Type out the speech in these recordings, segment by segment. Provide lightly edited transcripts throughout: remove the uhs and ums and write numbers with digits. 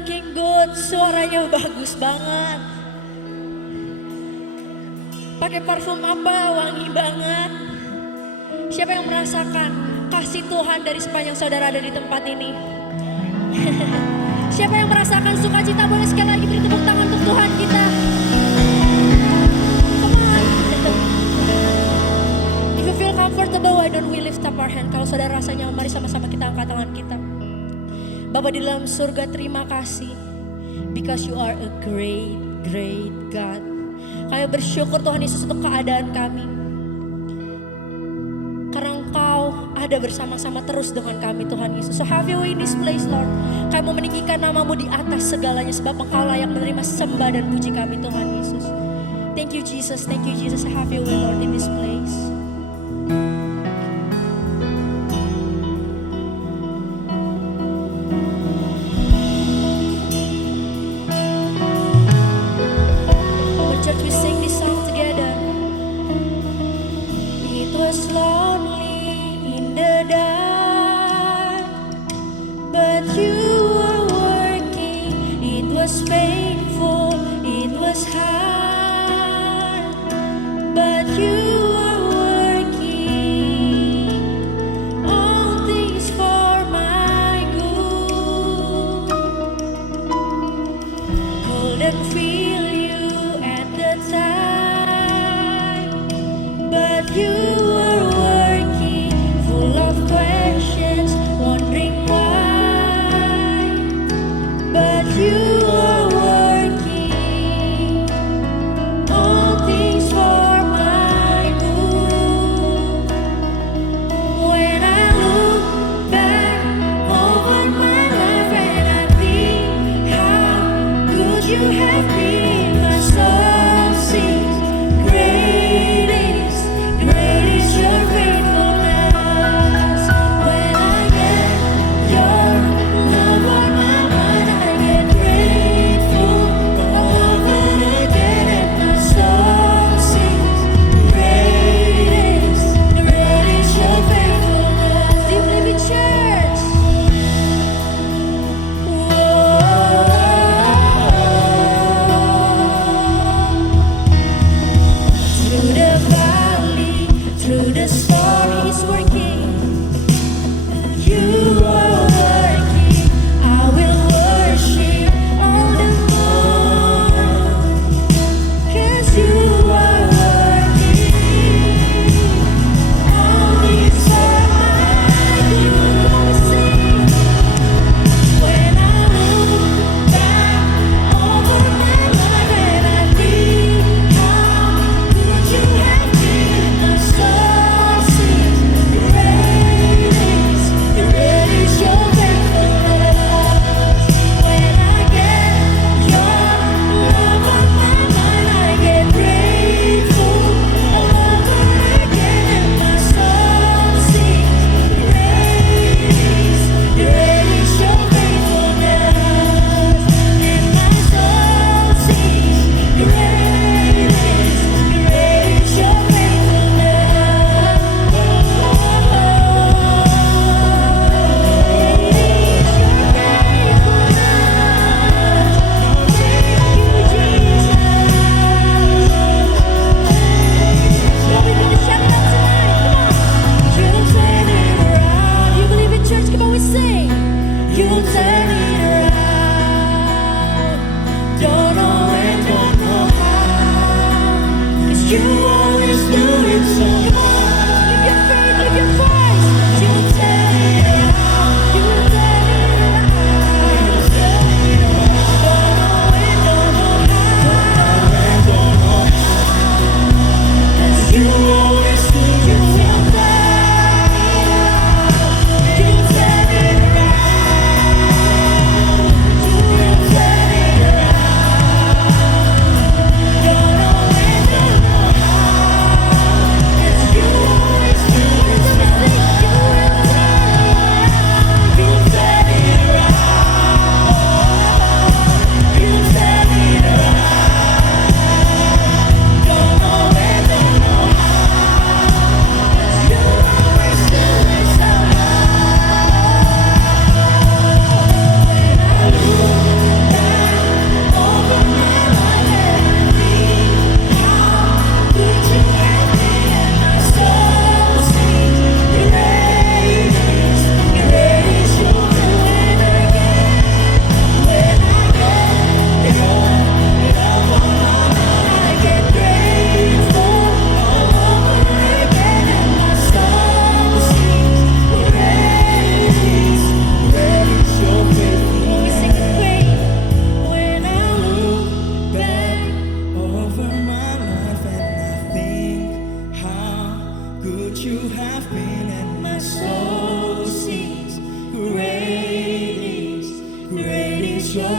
looking good, suaranya bagus banget. Pakai parfum apa, wangi banget. Siapa yang merasakan kasih Tuhan dari sepanjang saudara ada di tempat ini? Siapa yang merasakan sukacita, boleh sekali lagi beri tepuk tangan untuk Tuhan kita. Come on. If you feel comfortable, why don't we lift up our hand? Kalau saudara rasa nyaman, mari sama-sama kita angkat tangan kita. Bapa di dalam surga, terima kasih. Because you are a great, great God. Kami bersyukur Tuhan Yesus untuk keadaan kami. Karena Engkau ada bersama-sama terus dengan kami Tuhan Yesus. So have your way in this place Lord. Kami mau meninggikan nama-Mu di atas segalanya. Sebab Engkau layak menerima sembah dan puji kami Tuhan Yesus. Thank you Jesus, thank you Jesus. Have your way Lord in this place. You have been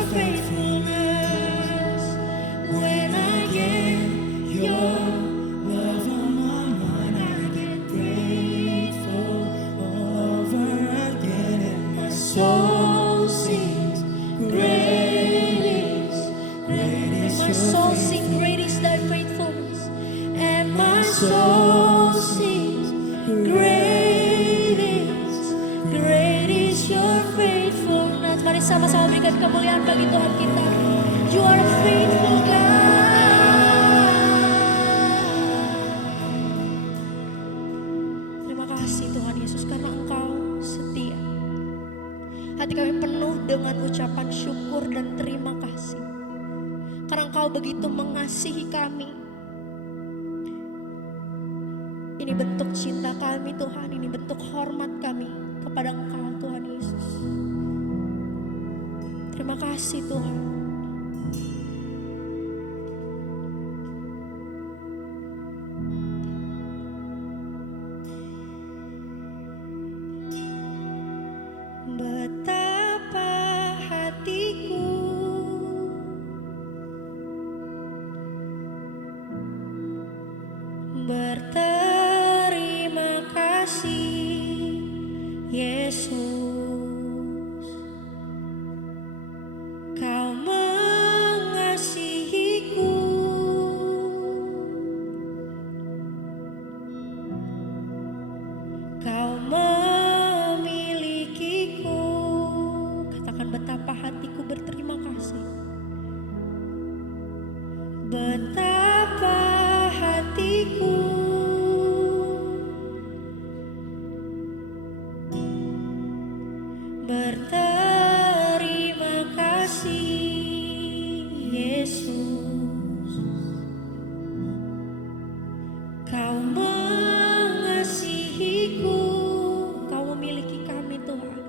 faithfulness. When I get your love on my mind, I get grateful all over again, and my soul sings, great is my soul sings, great is thy faithfulness, and my soul sings, great is your faithfulness. Mari sama-sama berikan kemuliaan bagi Tuhan kita. You are a faithful God. Terima kasih Tuhan Yesus karena Engkau setia. Hati kami penuh dengan ucapan syukur dan terima kasih. Karena Engkau begitu mengasihi kami. Ini bentuk cinta kami Tuhan, ini bentuk hormat kami kepada Engkau Tuhan Yesus. Terima kasih Tuhan. Betapa hatiku berterima kasih Yesus, Kau mengasihiku, Kau memilikiku. Katakan betapa hatiku berterima kasih. Betapa hatiku berterima kasih Yesus, Kau mengasihiku, Kau memiliki kami Tuhan,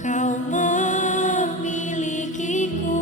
Kau memilikiku.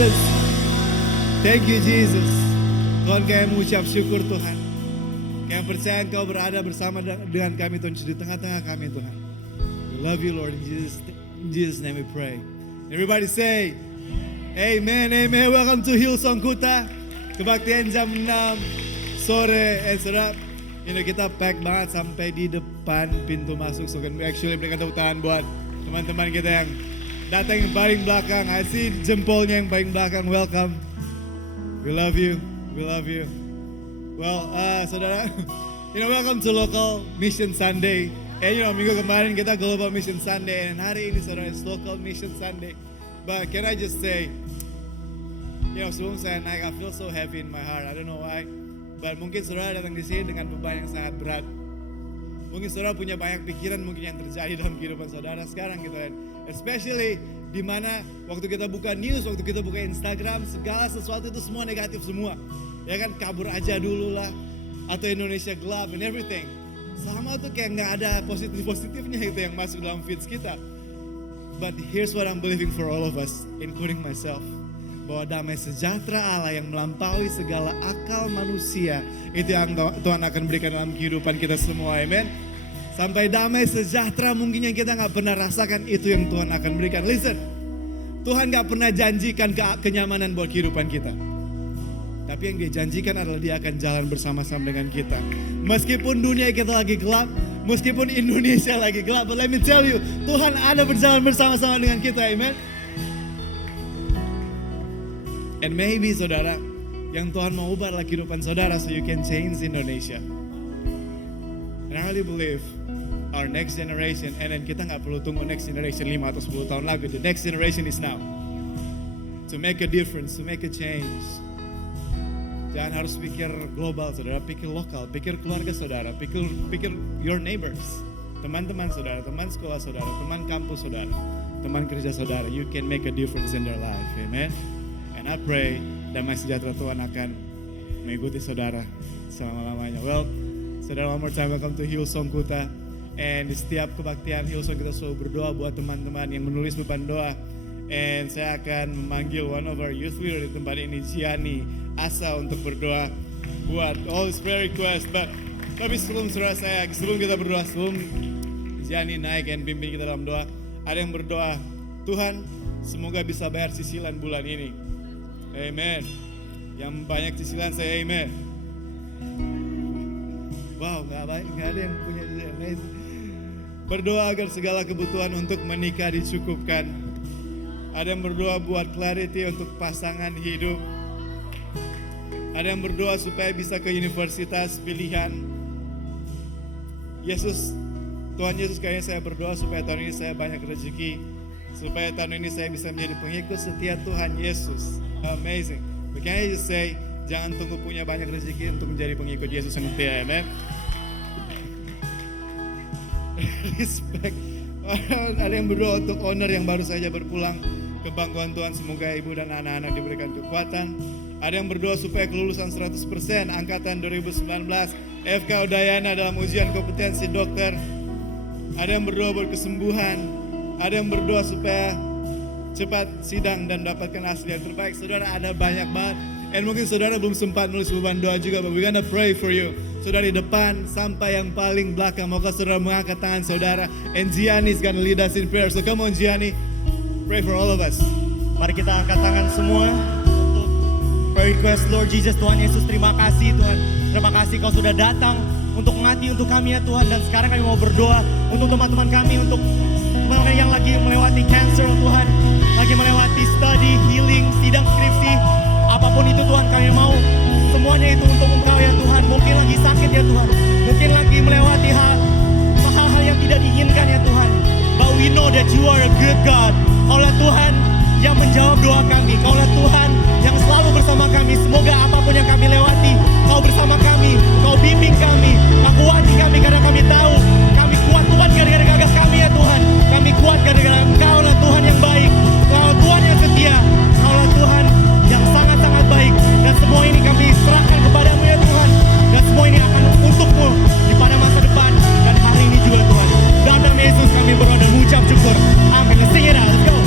Jesus. Thank you Jesus. Tuhan, kami mengucap syukur Tuhan. Kami percaya Engkau berada bersama dengan kami Tuhan, di tengah-tengah kami Tuhan. We love you Lord, in Jesus name we pray. Everybody say Amen, amen. Welcome to Hillsong Kuta. Kebaktian jam 6 sore. Saudara, kita pack banget sampai di depan pintu masuk. So can we actually berikan tepuk tangan buat teman-teman kita yang datang yang paling belakang. I see jempolnya yang paling belakang. Welcome. We love you. We love you. Well, saudara, welcome to Local Mission Sunday. Minggu kemarin kita Global Mission Sunday, and hari ini saudara is Local Mission Sunday. But can I just say, sebelum saya naik, I feel so heavy in my heart. I don't know why. But mungkin saudara datang di sini dengan beban yang sangat berat. Mungkin saudara punya banyak pikiran mungkin yang terjadi dalam kehidupan saudara sekarang gitu kan. Especially di mana waktu kita buka news, waktu kita buka Instagram, segala sesuatu itu semua negatif semua. Ya kan, kabur aja dulu lah, atau Indonesia gelap and everything. Sama tuh kayak nggak ada positif-positifnya itu yang masuk dalam feeds kita. But here's what I'm believing for all of us, including myself. Bahwa damai sejahtera Allah yang melampaui segala akal manusia, itu yang Tuhan akan berikan dalam kehidupan kita semua, amen. Sampai damai sejahtera mungkin yang kita gak pernah rasakan, itu yang Tuhan akan berikan. Listen, Tuhan gak pernah janjikan kenyamanan buat kehidupan kita. Tapi yang dia janjikan adalah dia akan jalan bersama-sama dengan kita. Meskipun dunia kita lagi gelap, meskipun Indonesia lagi gelap, but let me tell you, Tuhan ada berjalan bersama-sama dengan kita, amen. And maybe saudara, yang Tuhan mau ubah adalah kehidupan saudara so you can change Indonesia. And I really believe our next generation, and then kita gak perlu tunggu next generation 5 atau 10 tahun lagi. The next generation is now. To make a difference, to make a change. Jangan harus pikir global saudara, pikir lokal, pikir keluarga saudara, pikir your neighbors. Teman-teman saudara, teman sekolah saudara, teman kampus saudara, teman kerja saudara. You can make a difference in their life, amen. And I pray damai sejahtera Tuhan akan mengikuti saudara selama-lamanya. Well, saudara, one more time, welcome to Hillsong Kuta. And di setiap kebaktian Hillsong kita selalu berdoa buat teman-teman yang menulis beban doa. And saya akan memanggil one of our youth leader di tempat ini, Gianni Asa, untuk berdoa buat all this prayer request. Tapi sebelum kita berdoa, sebelum Gianni naik dan bimbing kita dalam doa, ada yang berdoa, Tuhan semoga bisa bayar cicilan bulan ini. Amen. Yang banyak cicilan saya amen. Wow, gak ada yang punya cicilan. Berdoa agar segala kebutuhan untuk menikah dicukupkan. Ada yang berdoa buat clarity untuk pasangan hidup. Ada yang berdoa supaya bisa ke universitas pilihan. Tuhan Yesus, kayaknya saya berdoa supaya tahun ini saya banyak rezeki. Supaya tahun ini saya bisa menjadi pengikut setia Tuhan Yesus. Amazing. But can I just say, jangan tunggu punya banyak rezeki untuk menjadi pengikut Yesus yang setia, amen. Respect. Ada yang berdoa untuk owner yang baru saja berpulang ke pangkuan Tuhan, semoga ibu dan anak-anak diberikan kekuatan. Ada yang berdoa supaya kelulusan 100% angkatan 2019 FK Udayana dalam ujian kompetensi dokter. Ada yang berdoa buat kesembuhan. Ada yang berdoa supaya cepat sidang dan dapatkan hasil yang terbaik. Saudara, ada banyak banget. And mungkin saudara belum sempat nulis beban doa juga, but we're gonna pray for you. Saudara, di depan sampai yang paling belakang, maukah saudara mengangkat tangan saudara? And Gianni is gonna lead us in prayer. So come on Gianni, pray for all of us. Mari kita angkat tangan semua untuk prayer request. Lord Jesus, Tuhan Yesus, terima kasih Tuhan. Terima kasih Kau sudah datang untuk mengasihi untuk kami ya Tuhan. Dan sekarang kami mau berdoa untuk teman-teman kami, untuk teman-teman yang lagi melewati cancer Tuhan, lagi melewati study, healing, sidang skripsi, apapun itu Tuhan, kami mau semuanya itu untuk Engkau ya Tuhan. Mungkin lagi sakit ya Tuhan, mungkin lagi melewati hal-hal yang tidak diinginkan ya Tuhan. But we know that you are a good God. Kaulah Tuhan yang menjawab doa kami. Kaulah Tuhan yang selalu bersama kami. Semoga apapun yang kami lewati, Kau bersama kami, Kau bimbing kami, Kau kuati kami, karena kami tahu kami kuat Tuhan gara-gara gagas kami ya Tuhan. Kami kuat gara-gara Engkau lah Tuhan yang baik, Kau Tuhan yang setia, Kau lah Tuhan yang sangat-sangat baik. Dan semua ini kami serahkan kepadamu ya Tuhan. Dan semua ini akan untukmu di pada masa depan dan hari ini juga Tuhan. Dalam nama Yesus kami berdoa dan mengucap syukur. Amin. Let's sing it out. Let's go.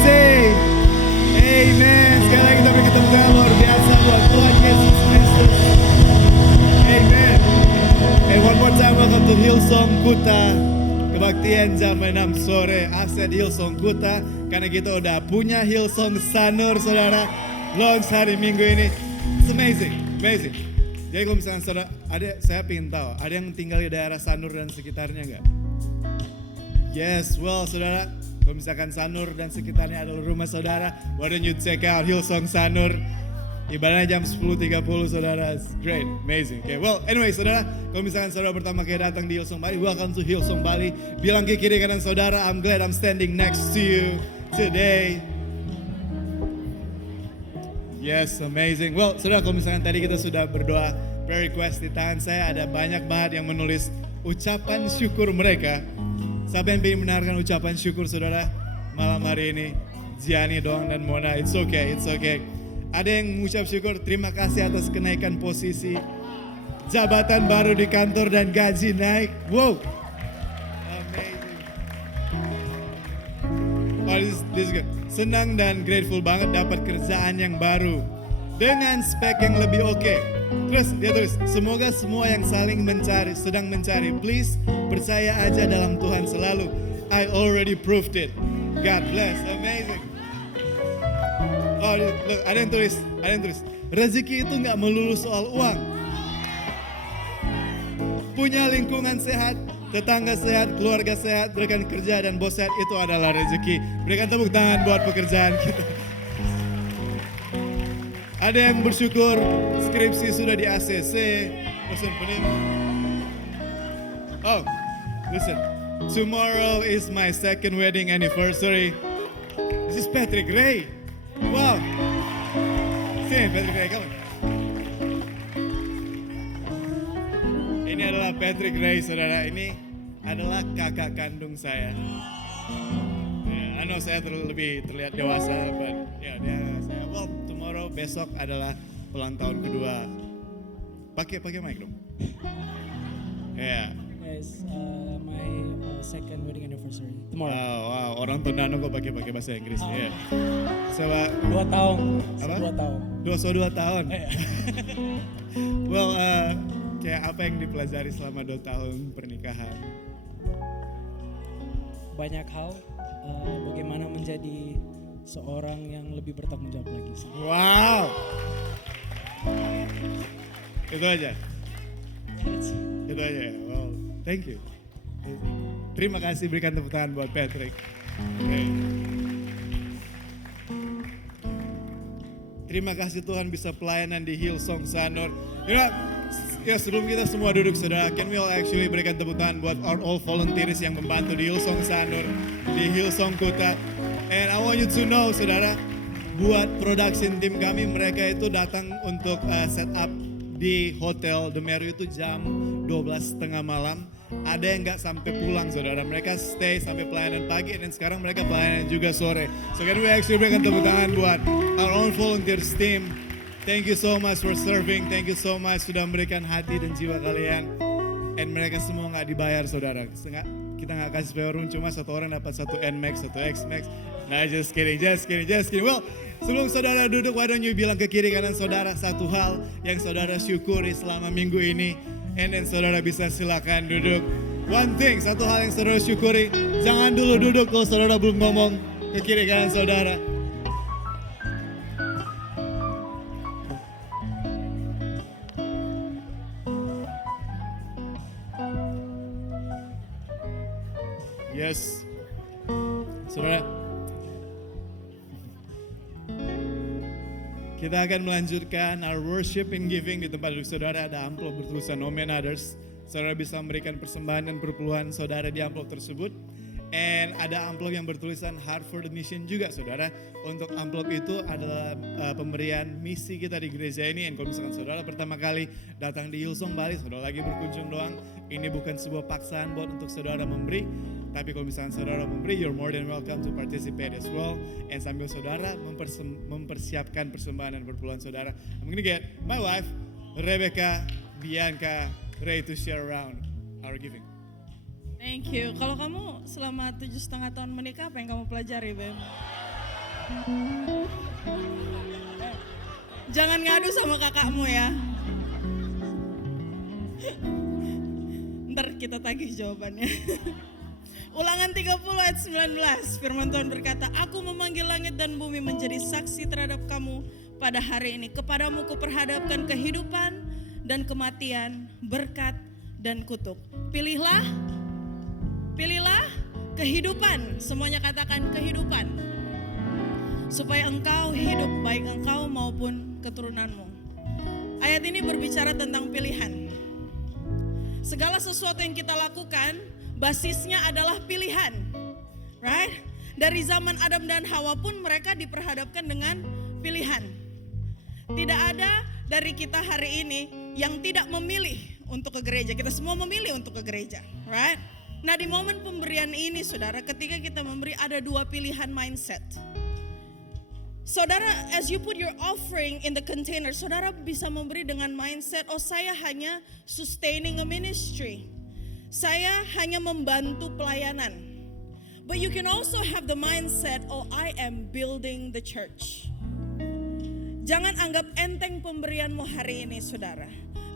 say amen. Sekali lagi kita beri tepuk tangan luar biasa buat Tuhan Yesus Kristus. Amen. And one more time, welcome to Hillsong Kuta. Kebaktian jam 6 sore, aset Hillsong Kuta. Karena kita udah punya Hillsong Sanur, saudara. Launch hari Minggu ini. It's amazing, amazing. Jadi kalau misalnya saudara, saya pengen tahu, ada yang tinggal di daerah Sanur dan sekitarnya nggak? Yes, well saudara, kalau misalkan Sanur dan sekitarnya adalah rumah saudara, why don't you check out Hillsong Sanur? Ibadahnya jam 10.30 saudara, it's great, amazing. Okay, well anyway saudara, kalau misalkan saudara pertama kali datang di Hillsong Bali, welcome to Hillsong Bali. Bilang ke kiri kanan saudara, I'm glad I'm standing next to you today. Yes, amazing. Well saudara, kalau misalkan tadi kita sudah berdoa, prayer request di tangan saya ada banyak banget yang menulis ucapan syukur mereka. Siapa yang ingin mendengarkan ucapan syukur saudara malam hari ini? Gianni doang dan Mona, it's okay, it's okay. Ada yang mengucap syukur, terima kasih atas kenaikan posisi, jabatan baru di kantor dan gaji naik. Wow, amazing. Oh, this is good. Senang dan grateful banget dapat kerjaan yang baru dengan spek yang lebih oke. Terus dia tulis, semoga semua yang saling mencari, sedang mencari, please percaya aja dalam Tuhan selalu. I already proved it. God bless, amazing. Oh, look, ada yang tulis. Rezeki itu nggak melulu soal uang. Punya lingkungan sehat, tetangga sehat, keluarga sehat, rekan kerja dan bos sehat itu adalah rezeki. Berikan tepuk tangan buat pekerjaan kita. Ada yang bersyukur skripsi sudah di ACC. Oh, listen. Tomorrow is my second wedding anniversary. This is Patrick Ray. Wow. Sini Patrick Ray, come on. Ini adalah Patrick Ray, saudara. Ini adalah kakak kandung saya. I know saya lebih terlihat dewasa, but ya saya. Well, tomorrow besok adalah ulang tahun kedua. Pakai mic dong. Ya. Yes, my second wedding anniversary tomorrow. Wow, orang Tondano kok pakai bahasa Inggris ya. Coba 2 tahun. Apa? 2 tahun. 2 tahun. Well, kayak apa yang dipelajari selama 2 tahun pernikahan? Banyak hal, bagaimana menjadi seorang yang lebih bertanggung jawab lagi. Wow. Itu aja. Itu aja ya. Wow. Thank you. Terima kasih, berikan tepuk tangan buat Patrick. Okay. Terima kasih Tuhan bisa pelayanan di Hillsong Sanur. Ya sebelum kita semua duduk saudara, can we all actually berikan tepuk tangan buat all volunteers yang membantu di Hillsong Sanur, di Hillsong Kuta. And I want you to know saudara, buat production tim kami, mereka itu datang untuk set up di hotel The Meru itu jam 12.30 malam. Ada yang nggak sampai pulang saudara, mereka stay sampai pelayanan pagi dan sekarang mereka pelayanan juga sore. So can we actually berikan tepuk tangan buat our own volunteers team. Thank you so much for serving, thank you so much sudah memberikan hati dan jiwa kalian. And mereka semua nggak dibayar saudara. Kita nggak kasih payroll, cuma satu orang dapat 1 NMAX, 1 XMAX. Nah just kidding. Well, sebelum saudara duduk, why don't you bilang ke kiri kanan saudara satu hal yang saudara syukuri selama minggu ini. And then saudara bisa silakan duduk. One thing, satu hal yang saudara syukuri. Jangan dulu duduk kalau saudara belum ngomong ke kiri kanan saudara. Yes. Saudara, kita akan melanjutkan our worship and giving. Di tempat duduk saudara ada amplop bertulisan No Man Others. Saudara bisa memberikan persembahan dan perpuluhan saudara di amplop tersebut. And ada amplop yang bertulisan Heart for the Mission juga saudara. Untuk amplop itu adalah pemberian misi kita di gereja ini. And kalau misalkan saudara pertama kali datang di Hillsong Bali, saudara lagi berkunjung doang, ini bukan sebuah paksaan buat untuk saudara memberi. Tapi kalau misalkan saudara memberi, you're more than welcome to participate as well. And sambil saudara mempersiapkan persembahan dan perpuluhan saudara, I'm gonna get my wife, Rebecca, Bianca, Ray to share around our giving. Thank you. Kalau kamu selama 7,5 tahun menikah, apa yang kamu pelajari, Bem? Jangan ngadu sama kakakmu ya. Ntar kita tagih jawabannya. Ulangan 30 ayat 19, firman Tuhan berkata, Aku memanggil langit dan bumi menjadi saksi terhadap kamu pada hari ini. Kepadamu kuperhadapkan kehidupan dan kematian, berkat dan kutuk. Pilihlah kehidupan. Semuanya katakan kehidupan. Supaya engkau hidup, baik engkau maupun keturunanmu. Ayat ini berbicara tentang pilihan. Segala sesuatu yang kita lakukan, basisnya adalah pilihan, right? Dari zaman Adam dan Hawa pun mereka diperhadapkan dengan pilihan. Tidak ada dari kita hari ini yang tidak memilih untuk ke gereja. Kita semua memilih untuk ke gereja, right? Nah di momen pemberian ini saudara, ketika kita memberi ada dua pilihan mindset. Saudara, as you put your offering in the container, saudara bisa memberi dengan mindset, oh saya hanya sustaining a ministry. Saya hanya membantu pelayanan. But you can also have the mindset, oh I am building the church. Jangan anggap enteng pemberianmu hari ini saudara.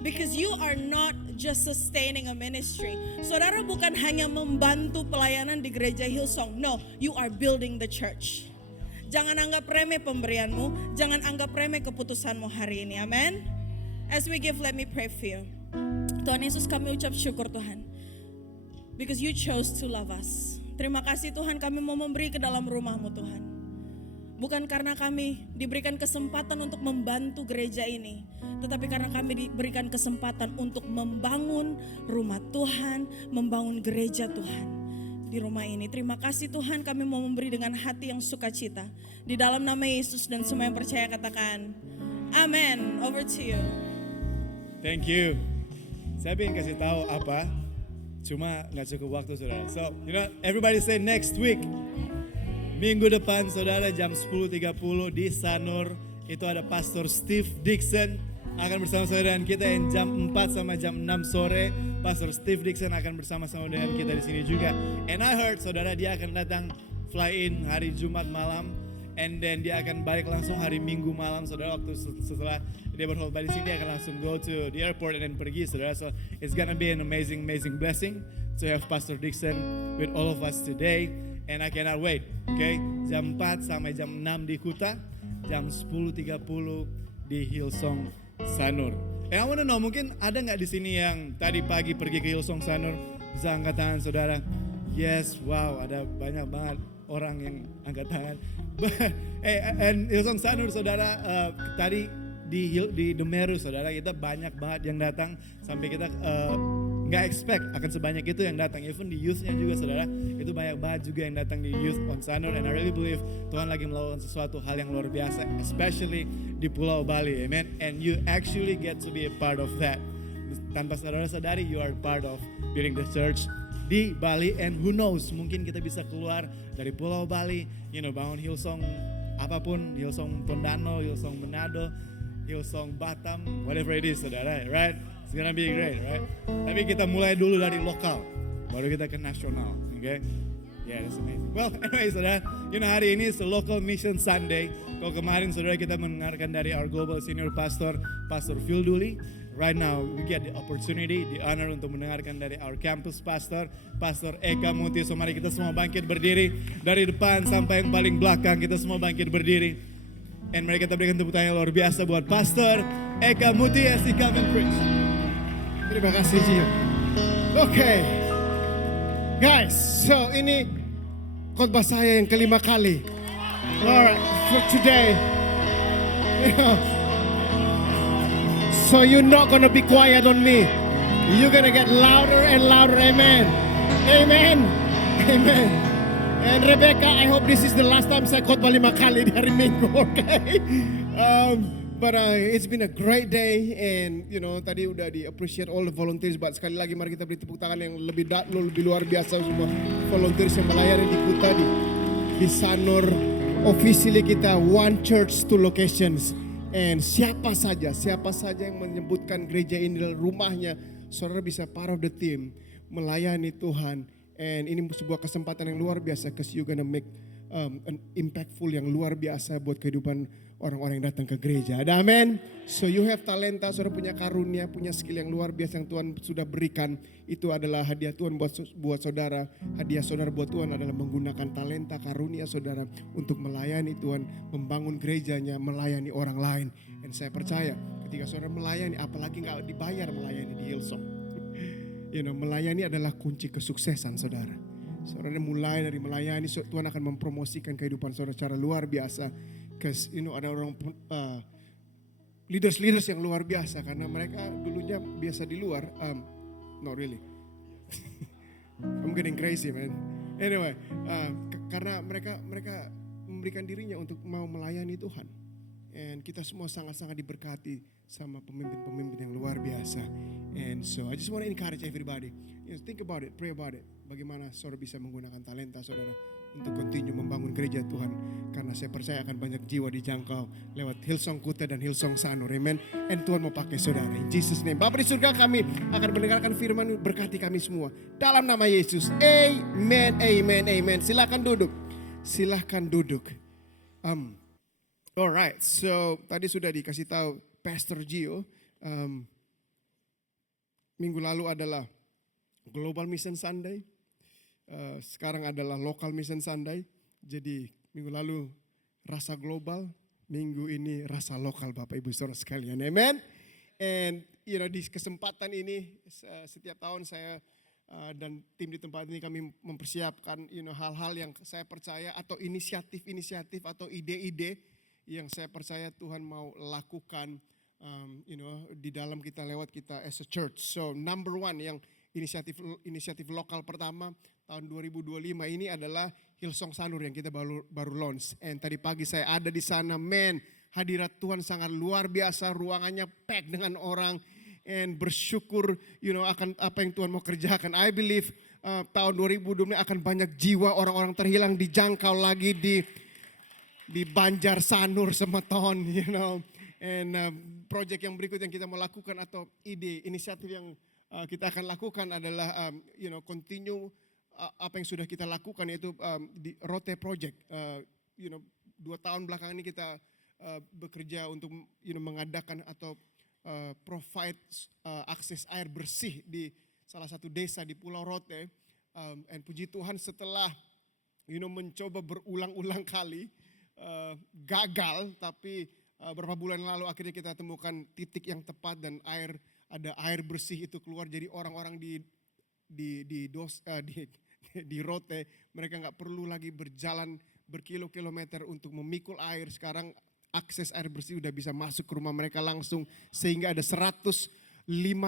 Because you are not just sustaining a ministry. Saudara bukan hanya membantu pelayanan di gereja Hillsong. No, you are building the church. Jangan anggap remeh pemberianmu. Jangan anggap remeh keputusanmu hari ini. Amen. As we give, let me pray for you. Tuhan Yesus, kami ucap syukur Tuhan. Because you chose to love us. Terima kasih Tuhan, kami mau memberi ke dalam rumah-Mu Tuhan. Bukan karena kami diberikan kesempatan untuk membantu gereja ini, tetapi karena kami diberikan kesempatan untuk membangun rumah Tuhan, membangun gereja Tuhan di rumah ini. Terima kasih Tuhan, kami mau memberi dengan hati yang sukacita. Di dalam nama Yesus, dan semua yang percaya katakan, Amen. Over to you. Thank you. Saya ingin kasih tahu apa, cuma nggak cukup waktu saudara. So, everybody say next week. Minggu depan saudara jam 10.30 di Sanur. Itu ada Pastor Steve Dixon akan bersama dengan kita yang jam 4 sama jam 6 sore. Pastor Steve Dixon akan bersama-sama dengan kita di sini juga. And I heard saudara dia akan datang fly in hari Jumat malam. And then dia akan balik langsung hari Minggu malam saudara. Waktu setelah dia berkhotbah di sini dia akan langsung go to the airport and then pergi saudara. So it's gonna be an amazing blessing to have Pastor Dixon with all of us today. And I cannot wait. Okay, jam 4 sampai jam 6 di Kuta, jam 10.30 di Hillsong Sanur. And I wanna know, mungkin ada nggak di sini yang tadi pagi pergi ke Hillsong Sanur? Bisa angkat tangan saudara. Yes, wow, ada banyak banget orang yang angkat tangan. And Hillsong Sanur saudara, tadi di Demeru saudara, kita banyak banget yang datang sampai kita nggak expect akan sebanyak itu yang datang. Even di youth-nya juga saudara, itu banyak banget juga yang datang di youth on Sanur. And I really believe Tuhan lagi melakukan sesuatu hal yang luar biasa, especially di Pulau Bali, amen. And you actually get to be a part of that. Tanpa saudara sadari, you are part of building the church di Bali. And who knows, mungkin kita bisa keluar dari Pulau Bali, bangun Hillsong apapun, Hillsong Tondano, Hillsong Manado, Hillsong Batam, whatever it is saudara, right? It's gonna be great, right? Tapi kita mulai dulu dari lokal, baru kita ke nasional, okay? Yeah, that's amazing. Well, anyway saudara, hari ini is a local mission Sunday. Kalau kemarin saudara kita mendengarkan dari our global senior pastor, Pastor Phil Dooley. Right now we get the opportunity, the honor untuk mendengarkan dari our campus pastor, Pastor Eka Muti. So mari kita semua bangkit berdiri, dari depan sampai yang paling belakang, kita semua bangkit berdiri. And mari kita berikan tepuk tangan luar biasa buat Pastor Eka Muti as he come and preach. Terima kasih Jim. Oke, guys, so ini khotbah saya yang kelima kali. Alright, for today, so you're not gonna be quiet on me. You're gonna get louder and louder. Amen. Amen. Amen. And Rebecca, I hope this is the last time saya khotbah 5 kali di hari Minggu, okay? But it's been a great day, and tadi udah di appreciate all the volunteers. But sekali lagi mari kita beri tepuk tangan yang lebih luar biasa semua volunteers yang melayani di Kuta di Sanur. Officially kita one church, two locations. And siapa saja yang menyebutkan gereja ini adalah rumahnya, saudara bisa part of the team melayani Tuhan. And ini sebuah kesempatan yang luar biasa, because you're gonna make an impactful yang luar biasa buat kehidupan orang-orang yang datang ke gereja. Ada amin? So you have talenta, saudara punya karunia, punya skill yang luar biasa yang Tuhan sudah berikan. Itu adalah hadiah Tuhan buat saudara. Hadiah saudara buat Tuhan adalah menggunakan talenta karunia saudara untuk melayani Tuhan, membangun gerejanya, melayani orang lain. Dan saya percaya ketika saudara melayani, apalagi nggak dibayar melayani di Hillsong. Melayani adalah kunci kesuksesan saudara. Saudara mulai dari melayani, Tuhan akan mempromosikan kehidupan saudara secara luar biasa. Because ada orang leaders yang luar biasa karena mereka dulunya biasa di luar. Not really. I'm getting crazy man. Anyway, karena mereka memberikan dirinya untuk mau melayani Tuhan. And kita semua sangat-sangat diberkati sama pemimpin-pemimpin yang luar biasa. And so I just want to encourage everybody. Think about it, pray about it. Bagaimana saudara bisa menggunakan talenta saudara untuk continue membangun gereja Tuhan. Karena saya percaya akan banyak jiwa dijangkau lewat Hillsong Kuta dan Hillsong Sanur. Amen. And Tuhan mau pakai saudara. In Jesus name. Bapa di surga, kami akan mendengarkan firman, berkati kami semua. Dalam nama Yesus. Amen, amen, amen. Silakan duduk. Silakan duduk. Alright, so tadi sudah dikasih tahu Pastor Gio. Minggu lalu adalah Global Mission Sunday. Sekarang adalah Local Mission Sunday. Jadi minggu lalu rasa global, minggu ini rasa lokal Bapak Ibu Saudara sekalian. Amen. And di kesempatan ini setiap tahun saya dan tim di tempat ini kami mempersiapkan hal-hal yang saya percaya atau inisiatif-inisiatif atau ide-ide yang saya percaya Tuhan mau lakukan di dalam kita lewat kita as a church. So number one yang inisiatif lokal pertama tahun 2025 ini adalah Hillsong Sanur yang kita baru launch. And tadi pagi saya ada di sana, hadirat Tuhan sangat luar biasa, ruangannya pack dengan orang and bersyukur akan apa yang Tuhan mau kerjakan. I believe tahun 2020 akan banyak jiwa orang-orang terhilang dijangkau lagi di Banjar Sanur Semeton, and project yang berikut yang kita mau lakukan atau inisiatif yang kita akan lakukan adalah continue apa yang sudah kita lakukan yaitu di Rote Project. 2 tahun belakangan ini kita bekerja untuk mengadakan atau provide akses air bersih di salah satu desa di Pulau Rote. And puji Tuhan setelah mencoba berulang-ulang kali gagal, tapi beberapa bulan lalu akhirnya kita temukan titik yang tepat dan ada air bersih itu keluar. Jadi orang-orang di Rote mereka nggak perlu lagi berjalan berkilo-kilometer untuk memikul air. Sekarang akses air bersih udah bisa masuk ke rumah mereka langsung, sehingga ada 105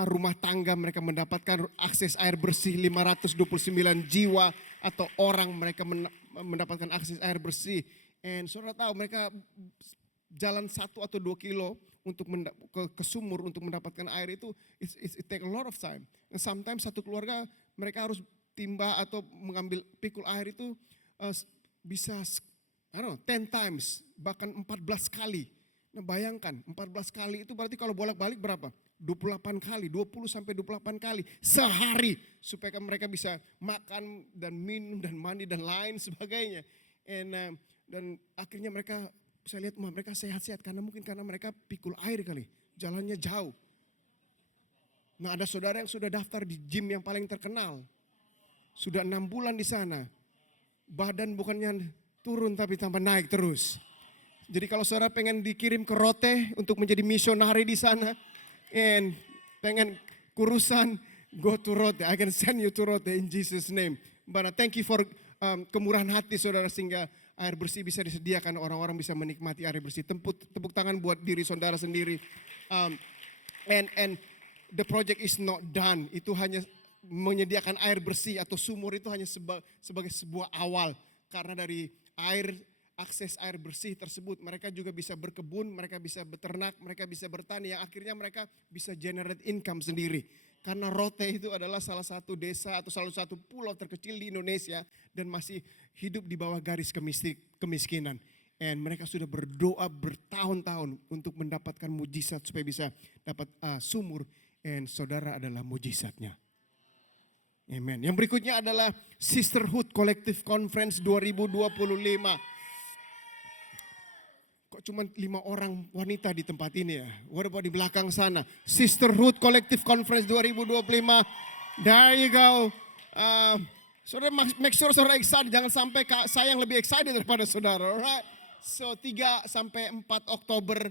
rumah tangga mereka mendapatkan akses air bersih. 529 jiwa atau orang mereka mendapatkan akses air bersih. And saudara tahu mereka jalan 1 atau 2 kilo untuk ke sumur untuk mendapatkan air itu it take a lot of time. And sometimes satu keluarga mereka harus timba atau mengambil pikul air itu bisa 10 times, bahkan 14 kali. Nah bayangkan 14 kali itu berarti kalau bolak-balik berapa? 28 kali, 20 sampai 28 kali sehari supaya mereka bisa makan dan minum dan mandi dan lain sebagainya. Dan akhirnya mereka, saya lihat mereka sehat-sehat karena mereka pikul air kali, jalannya jauh. Nah ada saudara yang sudah daftar di gym yang paling terkenal, sudah 6 bulan di sana, badan bukannya turun tapi tambah naik terus. Jadi kalau saudara pengen dikirim ke Rote untuk menjadi misionari di sana, and pengen kurusan, go to Rote. I can send you to Rote in Jesus name. But thank you for kemurahan hati saudara sehingga air bersih bisa disediakan, orang-orang bisa menikmati air bersih. Tepuk tangan buat diri saudara sendiri. And the project is not done. Itu hanya menyediakan air bersih atau sumur itu hanya sebagai sebuah awal. Karena dari akses air bersih tersebut mereka juga bisa berkebun, mereka bisa beternak, mereka bisa bertani yang akhirnya mereka bisa generate income sendiri. Karena Rote itu adalah salah satu desa atau salah satu pulau terkecil di Indonesia dan masih hidup di bawah garis kemiskinan. And mereka sudah berdoa bertahun-tahun untuk mendapatkan mujizat supaya bisa dapat sumur. And saudara adalah mujizatnya. Amen. Yang berikutnya adalah Sisterhood Collective Conference 2025. Kok cuma 5 orang wanita di tempat ini ya? What about di belakang sana? Sisterhood Collective Conference 2025. There you go. Saudara make sure saudara excited. Jangan sampai saya yang lebih excited daripada saudara. Alright. So 3 sampai 4 Oktober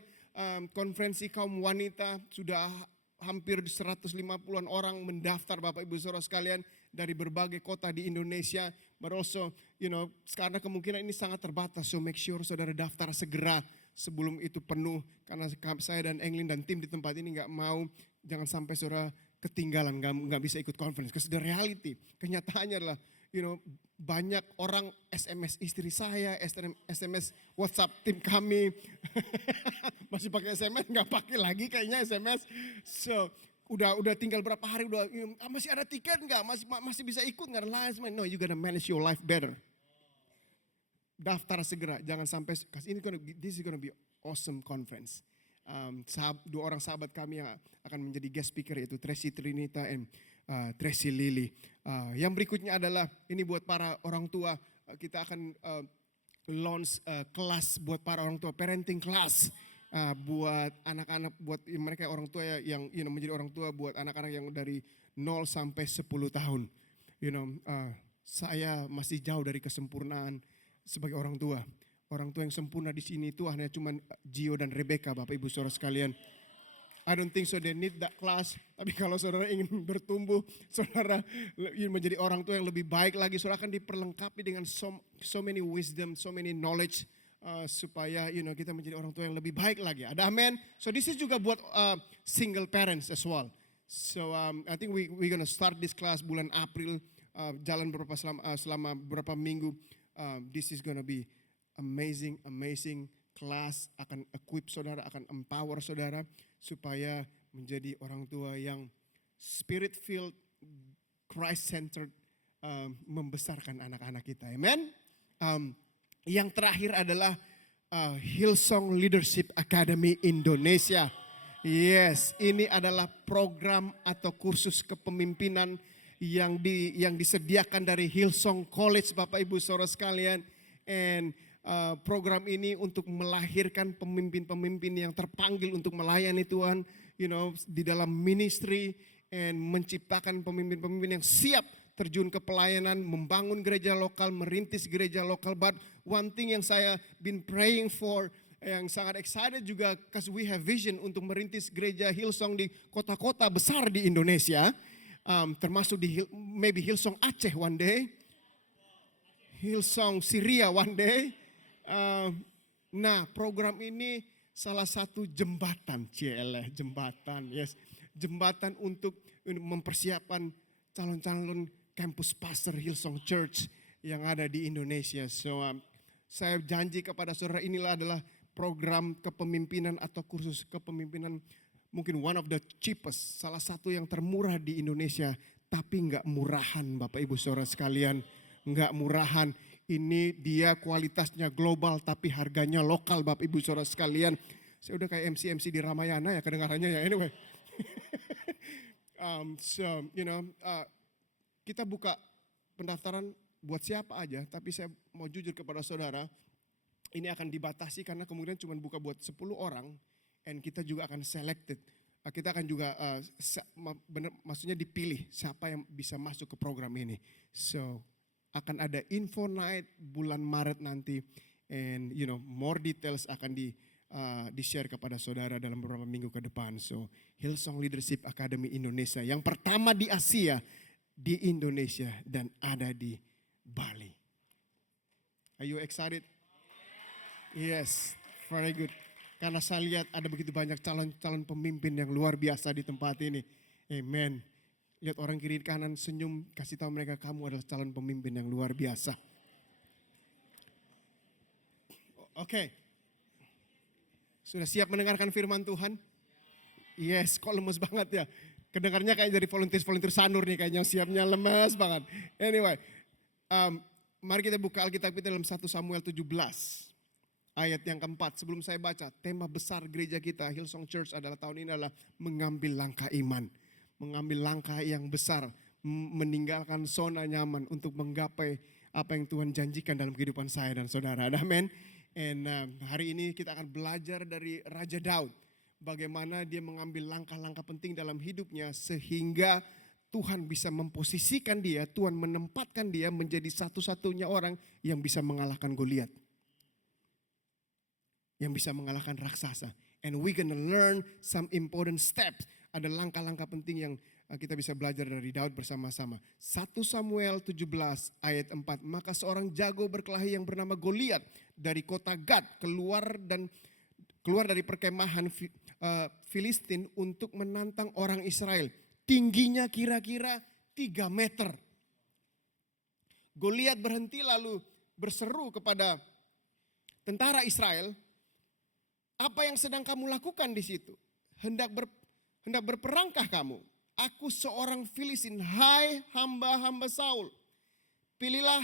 konferensi kaum wanita sudah hampir 150-an orang mendaftar Bapak Ibu Saudara sekalian dari berbagai kota di Indonesia. But also, karena kemungkinan ini sangat terbatas. So make sure saudara daftar segera sebelum itu penuh. Karena saya dan Englin dan tim di tempat ini gak mau, jangan sampai saudara ketinggalan, gak bisa ikut conference. Because the reality, kenyataannya adalah, banyak orang SMS istri saya, SMS WhatsApp tim kami. Masih pakai SMS, nggak pakai lagi kayaknya SMS. So udah tinggal berapa hari masih ada tiket nggak? Masih bisa ikut nggak? No, you gonna manage your life better. Daftar segera, jangan sampai. This is gonna be awesome conference. 2 orang sahabat kami yang akan menjadi guest speaker yaitu Tracy Trinita and Tracy Lily. Yang berikutnya adalah ini buat para orang tua. Kita akan launch kelas buat para orang tua, parenting class buat anak-anak, buat mereka orang tua yang menjadi orang tua buat anak-anak yang dari 0 sampai 10 tahun. Saya masih jauh dari kesempurnaan sebagai orang tua. Orang tua yang sempurna di sini itu hanya cuma Gio dan Rebecca, Bapak Ibu Saudara sekalian. I don't think so they need that class. Tapi kalau saudara ingin bertumbuh, saudara ingin menjadi orang tua yang lebih baik lagi, saudara akan diperlengkapi dengan so many wisdom, so many knowledge supaya kita menjadi orang tua yang lebih baik lagi. Ada amen. So this is juga buat single parents as well. So I think we gonna start this class bulan April, jalan selama beberapa minggu. This is gonna be amazing class, akan equip saudara, akan empower saudara supaya menjadi orang tua yang spirit filled, Christ centered, membesarkan anak-anak kita. Amen. Yang terakhir adalah Hillsong Leadership Academy Indonesia. Yes, ini adalah program atau kursus kepemimpinan yang disediakan dari Hillsong College, Bapak Ibu Saudara sekalian. And program ini untuk melahirkan pemimpin-pemimpin yang terpanggil untuk melayani Tuhan, di dalam ministry, and menciptakan pemimpin-pemimpin yang siap terjun ke pelayanan, membangun gereja lokal, merintis gereja lokal. But one thing yang saya been praying for, yang sangat excited juga, because we have vision untuk merintis gereja Hillsong di kota-kota besar di Indonesia, termasuk di maybe Hillsong Aceh one day, Hillsong Syria one day. Nah, program ini salah satu jembatan, jembatan untuk mempersiapkan calon-calon campus pastor Hillsong Church yang ada di Indonesia. So, saya janji kepada saudara, inilah adalah program kepemimpinan atau kursus kepemimpinan mungkin one of the cheapest, salah satu yang termurah di Indonesia, tapi nggak murahan Bapak Ibu Saudara sekalian, nggak murahan. Ini dia kualitasnya global tapi harganya lokal Bapak Ibu Saudara sekalian. Saya udah kayak MC di Ramayana ya kedengarannya ya. Anyway. Kita buka pendaftaran buat siapa aja, tapi saya mau jujur kepada saudara, ini akan dibatasi karena kemudian cuma buka buat 10 orang, and kita juga akan selected. Kita akan juga maksudnya dipilih siapa yang bisa masuk ke program ini. So akan ada info night bulan Maret nanti, and more details akan di-share kepada saudara dalam beberapa minggu ke depan. So Hillsong Leadership Academy Indonesia yang pertama di Asia, di Indonesia, dan ada di Bali. Are you excited? Yes, very good. Karena saya lihat ada begitu banyak calon-calon pemimpin yang luar biasa di tempat ini. Amen. Lihat orang kiri kanan senyum, kasih tahu mereka kamu adalah calon pemimpin yang luar biasa. Oke. Sudah siap mendengarkan firman Tuhan? Yes, kok lemes banget ya. Kedengarnya kayak dari volunteer Sanur nih, kayaknya siapnya lemes banget. Anyway, mari kita buka Alkitab kita dalam 1 Samuel 17. Ayat yang keempat, sebelum saya baca, tema besar gereja kita, Hillsong Church adalah tahun ini adalah mengambil langkah iman. Mengambil langkah yang besar, meninggalkan zona nyaman untuk menggapai apa yang Tuhan janjikan dalam kehidupan saya dan saudara. Amin. And hari ini kita akan belajar dari Raja Daud. Bagaimana dia mengambil langkah-langkah penting dalam hidupnya sehingga Tuhan bisa memposisikan dia, Tuhan menempatkan dia menjadi satu-satunya orang yang bisa mengalahkan Goliat. Yang bisa mengalahkan raksasa. And we gonna learn some important steps. Ada langkah-langkah penting yang kita bisa belajar dari Daud bersama-sama. 1 Samuel 17 ayat 4. Maka seorang jago berkelahi yang bernama Goliat dari kota Gad keluar dari perkemahan Filistin untuk menantang orang Israel. Tingginya kira-kira 3 meter. Goliat berhenti lalu berseru kepada tentara Israel, apa yang sedang kamu lakukan di situ? Hendak berperangkah kamu? Aku seorang Filistin, hai hamba-hamba Saul. Pilihlah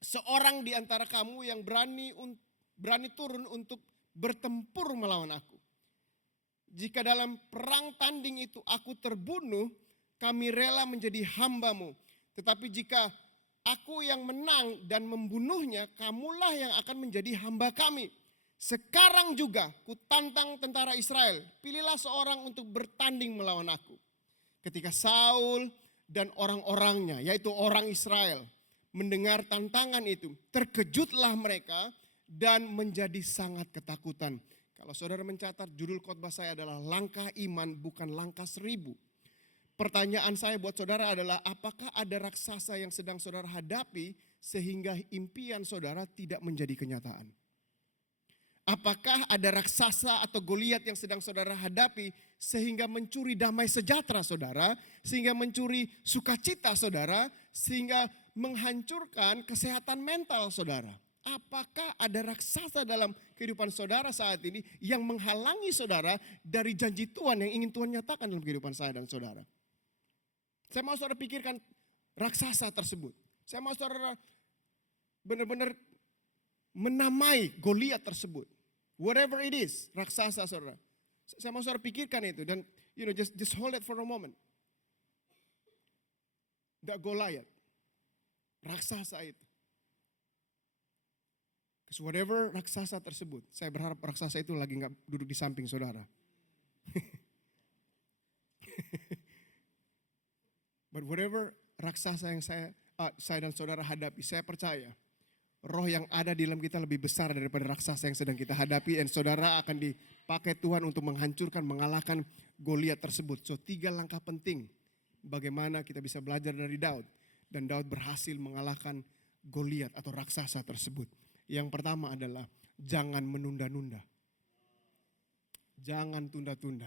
seorang di antara kamu yang berani turun untuk bertempur melawan aku. Jika dalam perang tanding itu aku terbunuh, kami rela menjadi hambamu. Tetapi jika aku yang menang dan membunuhnya, kamulah yang akan menjadi hamba kami. Sekarang juga ku tantang tentara Israel, pilihlah seorang untuk bertanding melawan aku. Ketika Saul dan orang-orangnya, yaitu orang Israel, mendengar tantangan itu, terkejutlah mereka dan menjadi sangat ketakutan. Kalau saudara mencatat, judul khotbah saya adalah langkah iman bukan langkah 1000. Pertanyaan saya buat saudara adalah, apakah ada raksasa yang sedang saudara hadapi sehingga impian saudara tidak menjadi kenyataan? Apakah ada raksasa atau Goliat yang sedang saudara hadapi sehingga mencuri damai sejahtera saudara, sehingga mencuri sukacita saudara, sehingga menghancurkan kesehatan mental saudara? Apakah ada raksasa dalam kehidupan saudara saat ini yang menghalangi saudara dari janji Tuhan yang ingin Tuhan nyatakan dalam kehidupan saya dan saudara? Saya mau saudara pikirkan raksasa tersebut. Saya mau saudara benar-benar menamai Goliat tersebut. Whatever it is, raksasa saudara. Saya mau saudara pikirkan itu dan just hold it for a moment. The Goliath, raksasa itu. Because whatever raksasa tersebut, saya berharap raksasa itu lagi gak duduk di samping saudara. But whatever raksasa yang saya dan saudara hadapi, saya percaya roh yang ada di dalam kita lebih besar daripada raksasa yang sedang kita hadapi. Dan saudara akan dipakai Tuhan untuk menghancurkan, mengalahkan Goliat tersebut. So 3 langkah penting bagaimana kita bisa belajar dari Daud. Dan Daud berhasil mengalahkan Goliat atau raksasa tersebut. Yang pertama adalah jangan menunda-nunda. Jangan tunda-tunda.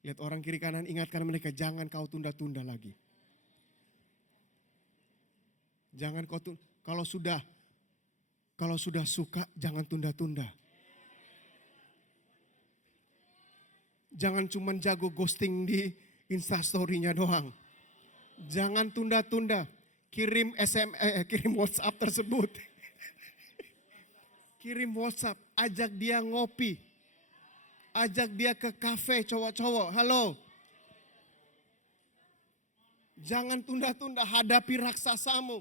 Lihat orang kiri kanan, ingatkan mereka, jangan kau tunda-tunda lagi. Jangan kau kalau sudah suka, jangan tunda-tunda. Jangan cuma jago ghosting di Instastory-nya doang. Jangan tunda-tunda. Kirim WhatsApp tersebut. Kirim WhatsApp, ajak dia ngopi. Ajak dia ke kafe cowok-cowok, halo. Jangan tunda-tunda, hadapi raksasamu.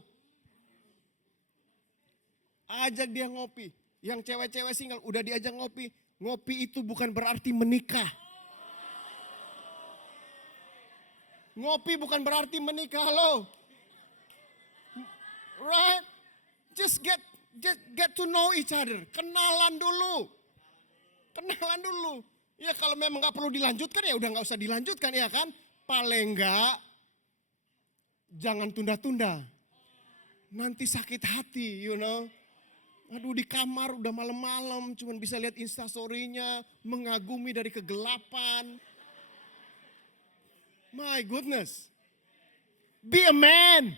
Ajak dia ngopi. Yang cewek-cewek single udah diajak ngopi. Ngopi itu bukan berarti menikah. Ngopi bukan berarti menikah, halo. Right? Just get to know each other. Kenalan dulu. Ya kalau memang gak perlu dilanjutkan ya udah gak usah dilanjutkan ya kan. Paling enggak jangan tunda-tunda. Nanti sakit hati Aduh di kamar udah malam-malam cuman bisa lihat Instastory-nya. Mengagumi dari kegelapan. My goodness. Be a man.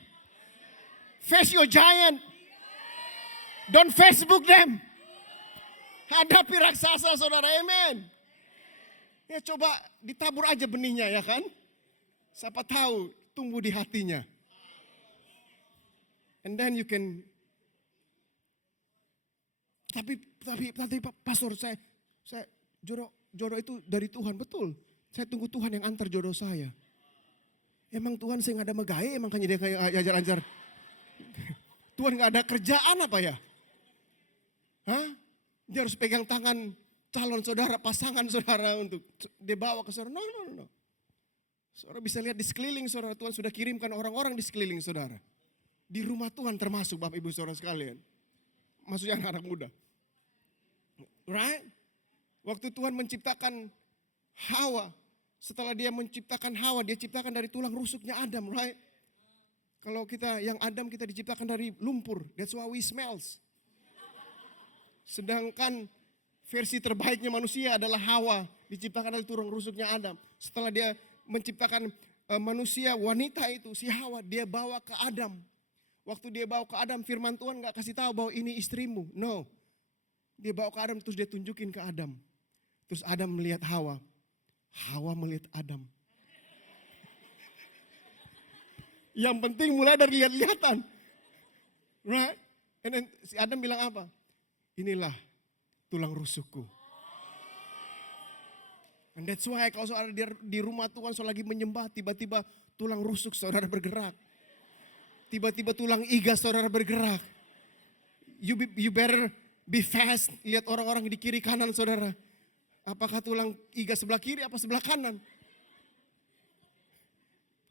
Face your giant. Don't Facebook them. Hadapi raksasa saudara, amen. Ya coba ditabur aja benihnya ya kan. Siapa tahu tumbuh di hatinya. And then you can. Tapi pastor saya jodoh itu dari Tuhan, betul. Saya tunggu Tuhan yang antar jodoh saya. Emang Tuhan saya nggak ada megaya, emang kan dia kayak ajar-ajar. Tuhan nggak ada kerjaan apa ya? Hah? Dia harus pegang tangan calon saudara, pasangan saudara untuk dia bawa ke saudara. No. Saudara bisa lihat di sekeliling saudara, Tuhan sudah kirimkan orang-orang di sekeliling saudara. Di rumah Tuhan termasuk Bapak Ibu saudara sekalian. Maksudnya anak-anak muda. Right? Waktu Tuhan menciptakan Hawa, setelah dia menciptakan Hawa, dia ciptakan dari tulang rusuknya Adam, right? Kalau kita yang Adam kita diciptakan dari lumpur, that's why we smells. Sedangkan versi terbaiknya manusia adalah Hawa, diciptakan dari tulang rusuknya Adam. Setelah dia menciptakan manusia wanita itu, si Hawa, dia bawa ke Adam. Waktu dia bawa ke Adam, firman Tuhan gak kasih tahu bahwa ini istrimu. No. Dia bawa ke Adam terus dia tunjukin ke Adam. Terus Adam melihat Hawa. Hawa melihat Adam. Yang penting mulai dari lihat-lihatan. Right? And then si Adam bilang apa? Inilah tulang rusukku. And that's why kalau saudara di rumah Tuhan saudara lagi menyembah, tiba-tiba tulang rusuk saudara bergerak. Tiba-tiba tulang iga saudara bergerak. You better be fast. Lihat orang-orang di kiri kanan saudara. Apakah tulang iga sebelah kiri apa sebelah kanan?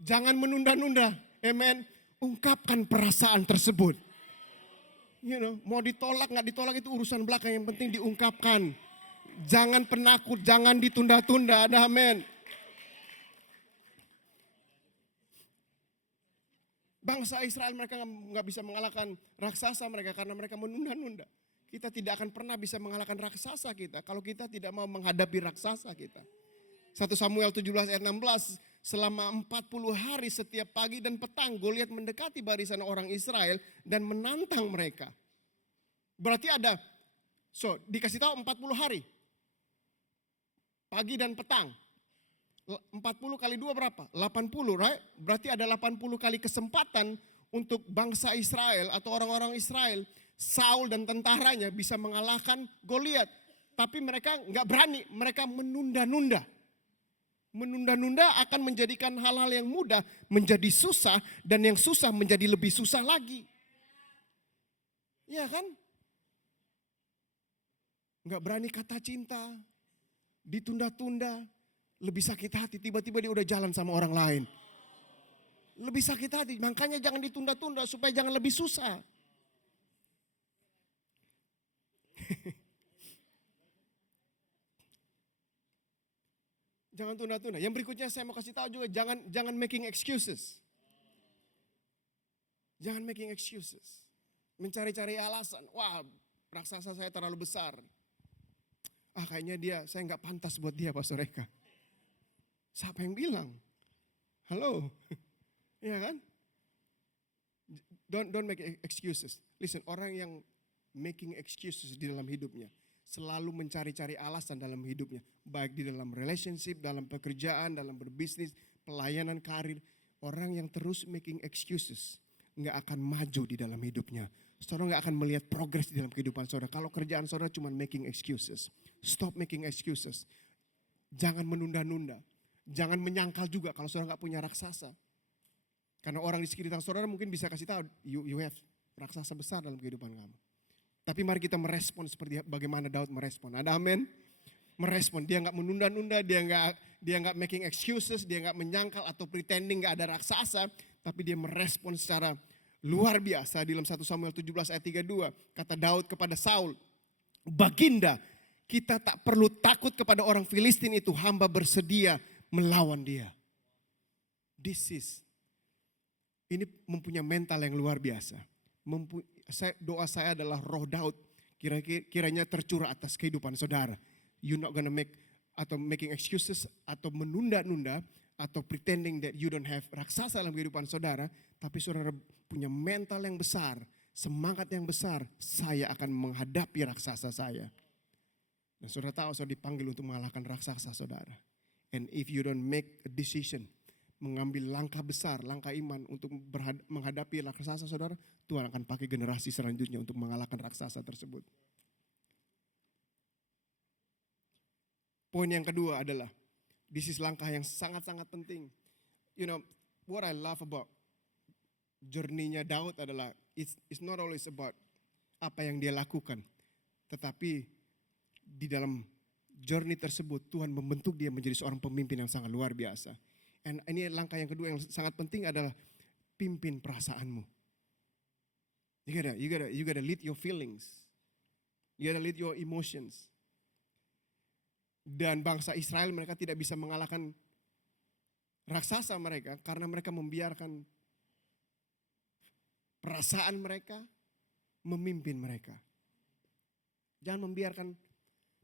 Jangan menunda-nunda. Amen. Ungkapkan perasaan tersebut. You know, mau ditolak nggak ditolak itu urusan belakang. Yang penting diungkapkan. Jangan penakut, jangan ditunda-tunda. Ada amen. Bangsa Israel mereka nggak bisa mengalahkan raksasa mereka karena mereka menunda-nunda. Kita tidak akan pernah bisa mengalahkan raksasa kita kalau kita tidak mau menghadapi raksasa kita. 1 Samuel 17 ayat 16, selama 40 hari setiap pagi dan petang Goliat mendekati barisan orang Israel dan menantang mereka. Berarti ada, dikasih tahu 40 hari. Pagi dan petang. 40 kali 2 berapa? 80, right? Berarti ada 80 kali kesempatan untuk bangsa Israel atau orang-orang Israel, Saul dan tentaranya bisa mengalahkan Goliat. Tapi mereka nggak berani, mereka menunda-nunda. Menunda-nunda akan menjadikan hal-hal yang mudah menjadi susah dan yang susah menjadi lebih susah lagi. Iya kan? Nggak berani kata cinta, ditunda-tunda. Lebih sakit hati, tiba-tiba dia udah jalan sama orang lain. Lebih sakit hati, makanya jangan ditunda-tunda supaya jangan lebih susah. Jangan tunda-tunda. Yang berikutnya saya mau kasih tahu juga, jangan making excuses. Jangan making excuses. Mencari-cari alasan. Wah, raksasa saya terlalu besar. Kayaknya saya nggak pantas buat dia, Pastor Eka. Siapa yang bilang? Halo? Ya kan? Don't make excuses. Listen, orang yang making excuses di dalam hidupnya selalu mencari-cari alasan dalam hidupnya, baik di dalam relationship, dalam pekerjaan, dalam berbisnis, pelayanan karir. Orang yang terus making excuses nggak akan maju di dalam hidupnya. Saudara nggak akan melihat progres di dalam kehidupan saudara. Kalau kerjaan saudara cuma making excuses, stop making excuses. Jangan menunda-nunda. Jangan menyangkal juga kalau saudara nggak punya raksasa. Karena orang di sekitar saudara mungkin bisa kasih tahu, you have raksasa besar dalam kehidupan kamu. Tapi mari kita merespon seperti bagaimana Daud merespon. Ada amin? Merespon, dia nggak menunda-nunda, dia nggak making excuses, dia nggak menyangkal atau pretending nggak ada raksasa. Tapi dia merespon secara luar biasa. Di dalam 1 Samuel 17 ayat 32, kata Daud kepada Saul, Baginda, kita tak perlu takut kepada orang Filistin itu, hamba bersedia melawan dia. Ini mempunyai mental yang luar biasa. Doa saya adalah roh Daud kiranya tercurah atas kehidupan saudara. You're not gonna making excuses atau menunda-nunda atau pretending that you don't have raksasa dalam kehidupan saudara, tapi saudara punya mental yang besar, semangat yang besar. Saya akan menghadapi raksasa saya. Dan saudara tahu saudara dipanggil untuk mengalahkan raksasa saudara. And if you don't make a decision, mengambil langkah besar, langkah iman untuk menghadapi raksasa saudara, Tuhan akan pakai generasi selanjutnya untuk mengalahkan raksasa tersebut. Poin yang kedua adalah, this is langkah yang sangat-sangat penting. You know, what I love about journey-nya Daud adalah it's not always about apa yang dia lakukan, tetapi di dalam journey tersebut Tuhan membentuk dia menjadi seorang pemimpin yang sangat luar biasa. And ini langkah yang kedua yang sangat penting adalah pimpin perasaanmu. You gotta lead your feelings. You gotta lead your emotions. Dan bangsa Israel mereka tidak bisa mengalahkan raksasa mereka karena mereka membiarkan perasaan mereka memimpin mereka. Jangan membiarkan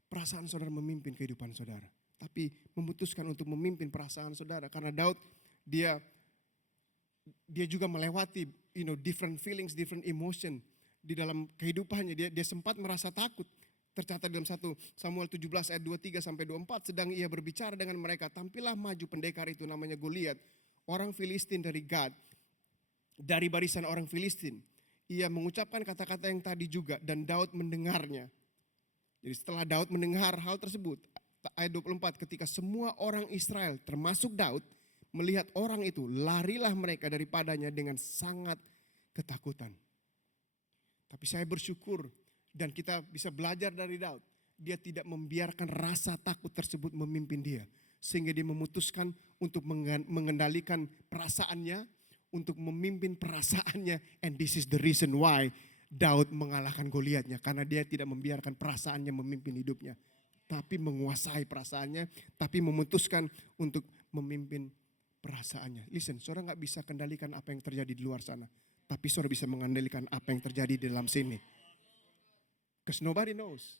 perasaan saudara memimpin kehidupan saudara, tapi memutuskan untuk memimpin perasaan saudara. Karena Daud dia juga melewati different feelings, different emotion di dalam kehidupannya. Dia sempat merasa takut. Tercatat dalam 1 Samuel 17 ayat 23 sampai 24, sedang ia berbicara dengan mereka, tampillah maju pendekar itu namanya Goliat, orang Filistin dari Gad, dari barisan orang Filistin. Ia mengucapkan kata-kata yang tadi juga dan Daud mendengarnya. Jadi setelah Daud mendengar hal tersebut, ayat 24, ketika semua orang Israel termasuk Daud melihat orang itu, larilah mereka daripadanya dengan sangat ketakutan. Tapi saya bersyukur dan kita bisa belajar dari Daud. Dia tidak membiarkan rasa takut tersebut memimpin dia. Sehingga dia memutuskan untuk mengendalikan perasaannya, untuk memimpin perasaannya. And this is the reason why Daud mengalahkan Goliatnya. Karena dia tidak membiarkan perasaannya memimpin hidupnya. Tapi menguasai perasaannya, tapi memutuskan untuk memimpin perasaannya. Listen, saudara gak bisa kendalikan apa yang terjadi di luar sana. Tapi saudara bisa mengendalikan apa yang terjadi di dalam sini. Because nobody knows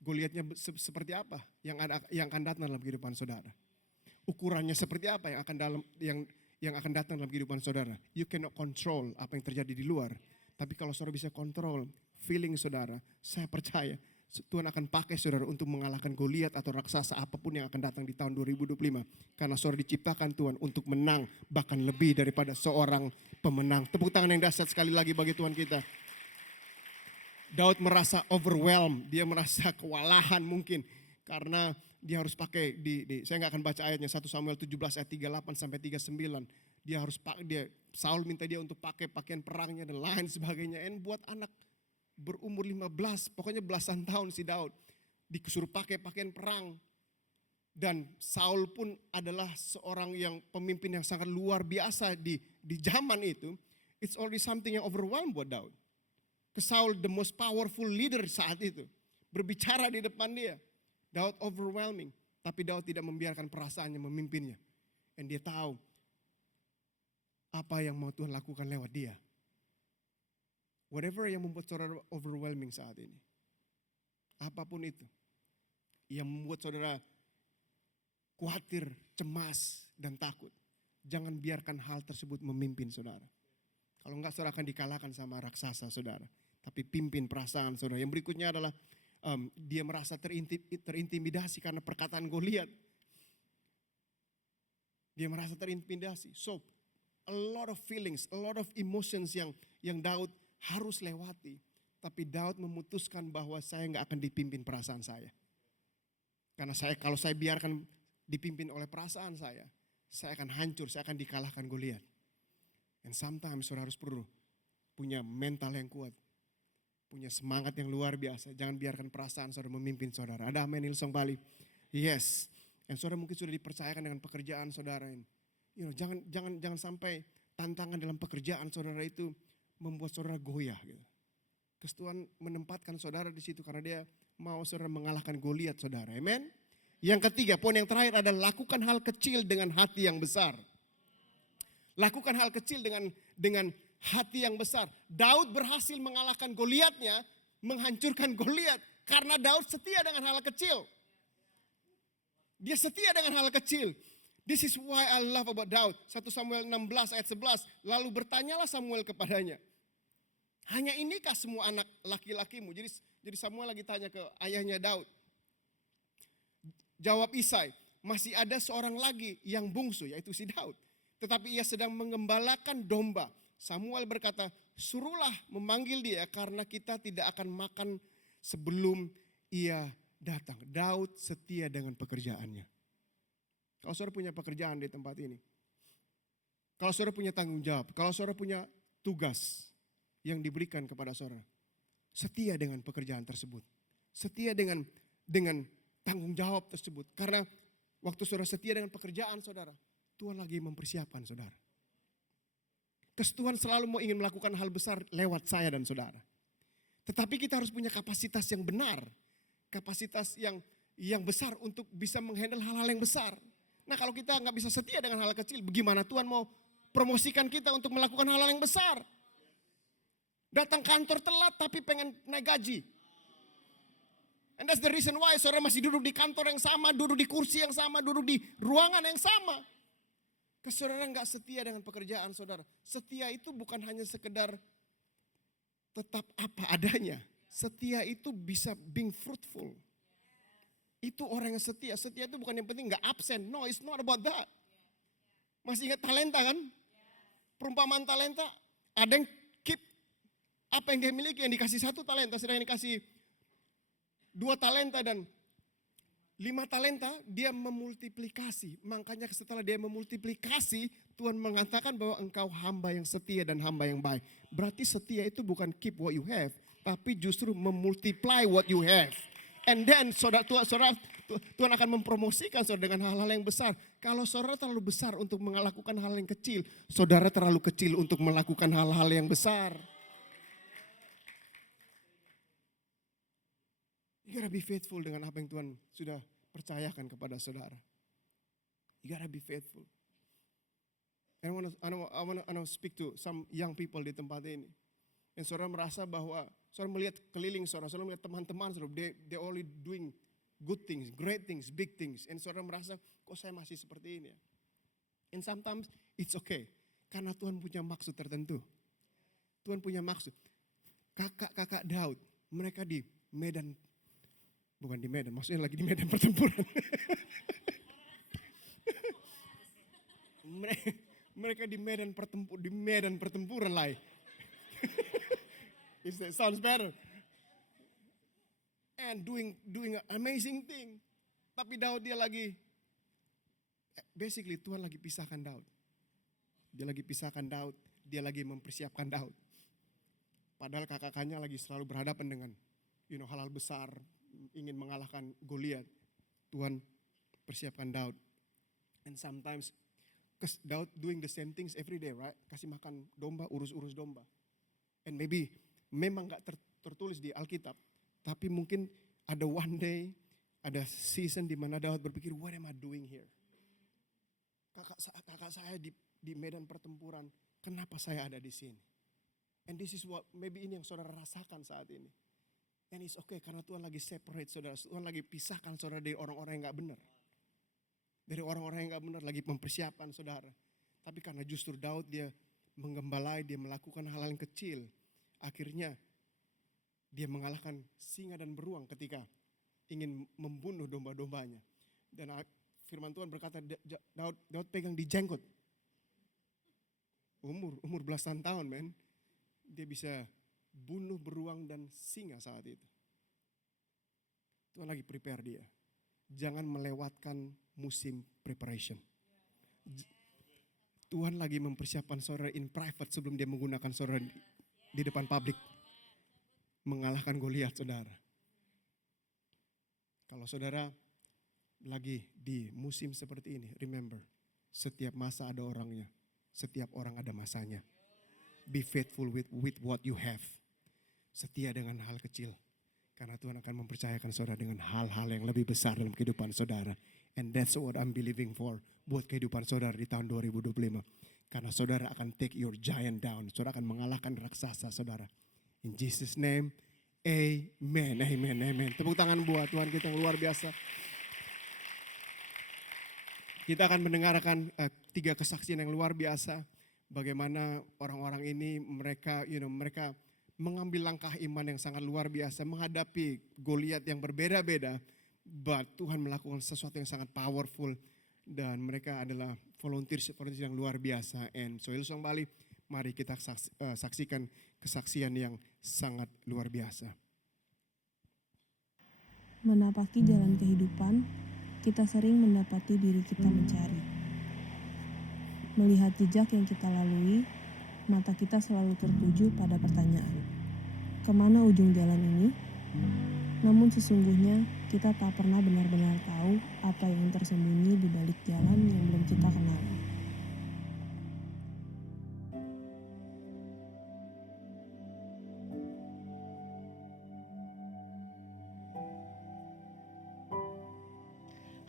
Goliatnya seperti apa yang akan datang dalam kehidupan saudara. Ukurannya seperti apa yang akan datang dalam kehidupan saudara. You cannot control apa yang terjadi di luar. Tapi kalau saudara bisa kontrol feeling saudara, saya percaya Tuhan akan pakai saudara untuk mengalahkan Goliat atau raksasa apapun yang akan datang di tahun 2025. Karena saudara diciptakan Tuhan untuk menang, bahkan lebih daripada seorang pemenang. Tepuk tangan yang dahsyat sekali lagi bagi Tuhan kita. Daud merasa overwhelmed, dia merasa kewalahan mungkin karena dia harus pakai saya nggak akan baca ayatnya, 1 Samuel 17 ayat 38 sampai 39. Saul minta dia untuk pakai pakaian perangnya dan lain sebagainya. And buat anak berumur 15, pokoknya belasan tahun si Daud disuruh pakai pakaian perang. Dan Saul pun adalah seorang yang pemimpin yang sangat luar biasa di zaman itu. It's already something yang overwhelmed buat Daud. Saul the most powerful leader saat itu. Berbicara di depan dia. Daud overwhelming. Tapi Daud tidak membiarkan perasaannya memimpinnya. Dan dia tahu apa yang mau Tuhan lakukan lewat dia. Whatever yang membuat saudara overwhelming saat ini. Apapun itu. Yang membuat saudara khawatir, cemas, dan takut. Jangan biarkan hal tersebut memimpin saudara. Kalau enggak saudara akan dikalahkan sama raksasa saudara. Tapi pimpin perasaan saudara. Yang berikutnya adalah dia merasa terintimidasi karena perkataan Goliat. Dia merasa terintimidasi. So a lot of feelings, a lot of emotions yang Daud harus lewati. Tapi Daud memutuskan bahwa saya enggak akan dipimpin perasaan saya. Karena kalau saya biarkan dipimpin oleh perasaan saya akan hancur, saya akan dikalahkan Goliat. And sometimes saudara harus perlu punya mental yang kuat. Punya semangat yang luar biasa. Jangan biarkan perasaan saudara memimpin saudara. Ada amin Hillsong Bali? Yes. Dan saudara mungkin sudah dipercayakan dengan pekerjaan saudara ini. Jangan sampai tantangan dalam pekerjaan saudara itu membuat saudara goyah. Gitu. Terus Tuhan menempatkan saudara di situ karena dia mau saudara mengalahkan Goliat saudara. Amen. Yang ketiga, poin yang terakhir adalah lakukan hal kecil dengan hati yang besar. Lakukan hal kecil dengan hati yang besar. Daud berhasil mengalahkan Goliatnya, menghancurkan Goliat karena Daud setia dengan hal kecil. Dia setia dengan hal kecil. This is why I love about Daud. 1 Samuel 16 ayat 11. Lalu bertanyalah Samuel kepadanya. Hanya inikah semua anak laki-lakimu? Jadi Samuel lagi tanya ke ayahnya Daud. Jawab Isai, masih ada seorang lagi yang bungsu yaitu si Daud. Tetapi ia sedang mengembalakan domba. Samuel berkata, suruhlah memanggil dia karena kita tidak akan makan sebelum ia datang. Daud setia dengan pekerjaannya. Kalau saudara punya pekerjaan di tempat ini, kalau saudara punya tanggung jawab, kalau saudara punya tugas yang diberikan kepada saudara, setia dengan pekerjaan tersebut. Setia dengan tanggung jawab tersebut. Karena waktu saudara setia dengan pekerjaan saudara, Tuhan lagi mempersiapkan saudara. Tuhan selalu mau ingin melakukan hal besar lewat saya dan saudara. Tetapi kita harus punya kapasitas yang benar. Kapasitas yang besar untuk bisa menghandle hal-hal yang besar. Nah kalau kita nggak bisa setia dengan hal kecil, bagaimana Tuhan mau promosikan kita untuk melakukan hal-hal yang besar? Datang kantor telat tapi pengen naik gaji. And that's the reason why saudara masih duduk di kantor yang sama, duduk di kursi yang sama, duduk di ruangan yang sama. Karena saudara nggak setia dengan pekerjaan saudara. Setia itu bukan hanya sekedar tetap apa adanya. Setia itu bisa being fruitful. Itu orang yang setia. Setia itu bukan yang penting nggak absen. No, it's not about that. Masih ingat talenta kan? Perumpamaan talenta. Ada yang keep apa yang dia miliki, yang dikasih 1 talenta, sedang dikasih 2 talenta dan 5 talenta, dia memultiplikasi. Makanya setelah dia memultiplikasi, Tuhan mengatakan bahwa engkau hamba yang setia dan hamba yang baik. Berarti setia itu bukan keep what you have, tapi justru memultiply what you have. And then Tuhan akan mempromosikan saudara dengan hal-hal yang besar. Kalau saudara terlalu besar untuk melakukan hal yang kecil, saudara terlalu kecil untuk melakukan hal-hal yang besar. You gotta be faithful dengan apa yang Tuhan sudah percayakan kepada saudara. You gotta be faithful. I wanna speak to some young people di tempat ini. Dan saudara merasa bahwa saudara melihat keliling saudara melihat teman-teman saudara, they only doing good things, great things, big things. Dan saudara merasa, kok saya masih seperti ini ya? And sometimes it's okay. Karena Tuhan punya maksud tertentu. Tuhan punya maksud. Kakak Daud, mereka di Medan. Bukan di Medan, maksudnya lagi di medan pertempuran. Mereka di medan pertempuran lah. It sounds better. And doing an amazing thing. Tapi Daud dia lagi, basically Tuhan lagi pisahkan Daud. Dia lagi pisahkan Daud, dia lagi mempersiapkan Daud. Padahal kakaknya lagi selalu berhadapan dengan hal-hal besar, ingin mengalahkan Goliat. Tuhan persiapkan Daud. And sometimes, because Daud doing the same things every day, right? Kasih makan domba, urus-urus domba. And maybe memang gak tertulis di Alkitab, tapi mungkin ada one day, ada season di mana Daud berpikir, what am I doing here? Kakak saya di medan pertempuran, kenapa saya ada di sini? And this is what maybe ini yang saudara rasakan saat ini. And it's okay karena Tuhan lagi separate saudara. Tuhan lagi pisahkan saudara dari orang-orang yang gak benar. Dari orang-orang yang gak benar lagi mempersiapkan saudara. Tapi karena justru Daud dia menggembalai, dia melakukan hal-hal yang kecil. Akhirnya dia mengalahkan singa dan beruang ketika ingin membunuh domba-dombanya. Dan firman Tuhan berkata Daud pegang di jenggot. Umur belasan tahun men. Dia bisa bunuh beruang dan singa saat itu. Tuhan lagi prepare dia. Jangan melewatkan musim preparation. Tuhan lagi mempersiapkan saudara in private sebelum dia menggunakan saudara di depan publik. Mengalahkan Goliat saudara. Kalau saudara lagi di musim seperti ini, remember, setiap masa ada orangnya. Setiap orang ada masanya. Be faithful with what you have. Setia dengan hal kecil. Karena Tuhan akan mempercayakan saudara dengan hal-hal yang lebih besar dalam kehidupan saudara. And that's what I'm believing for. Buat kehidupan saudara di tahun 2025. Karena saudara akan take your giant down. Saudara akan mengalahkan raksasa saudara. In Jesus name, amen, amen, amen. Tepuk tangan buat Tuhan kita yang luar biasa. Kita akan mendengarkan 3 kesaksian yang luar biasa. Bagaimana orang-orang ini mereka mengambil langkah iman yang sangat luar biasa. Menghadapi Goliat yang berbeda-beda. But Tuhan melakukan sesuatu yang sangat powerful. Dan mereka adalah volunteer yang luar biasa. And so Hillsong Bali, mari kita saksikan kesaksian yang sangat luar biasa. Menapaki jalan kehidupan, kita sering mendapati diri kita mencari. Melihat jejak yang kita lalui, mata kita selalu tertuju pada pertanyaan, kemana ujung jalan ini? Namun sesungguhnya kita tak pernah benar-benar tahu apa yang tersembunyi di balik jalan yang belum kita kenali.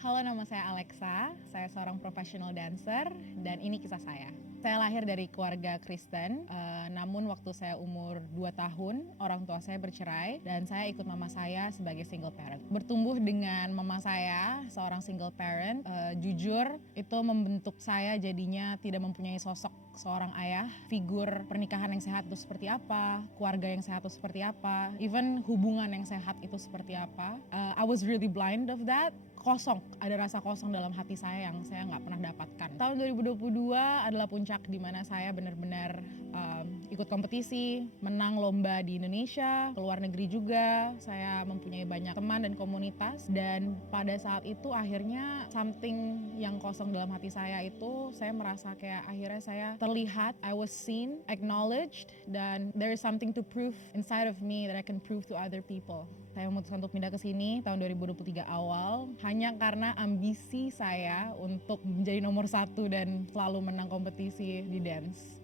Halo, nama saya Alexa. Saya seorang professional dancer dan ini kisah saya. Saya lahir dari keluarga Kristen, namun waktu saya umur 2 tahun, orang tua saya bercerai dan saya ikut mama saya sebagai single parent. Bertumbuh dengan mama saya, seorang single parent, jujur itu membentuk saya jadinya tidak mempunyai sosok seorang ayah, figur pernikahan yang sehat itu seperti apa, keluarga yang sehat itu seperti apa, even hubungan yang sehat itu seperti apa. I was really blind of that. Kosong, ada rasa kosong dalam hati saya yang saya nggak pernah dapatkan. Tahun 2022 adalah puncak di mana saya benar-benar ikut kompetisi, menang lomba di Indonesia, ke luar negeri juga. Saya mempunyai banyak teman dan komunitas, dan pada saat itu akhirnya something yang kosong dalam hati saya itu, saya merasa kayak akhirnya saya terlihat, I was seen, acknowledged, dan there is something to prove inside of me that I can prove to other people. Saya memutuskan untuk pindah ke sini tahun 2023 awal hanya karena ambisi saya untuk menjadi nomor 1 dan selalu menang kompetisi di dance.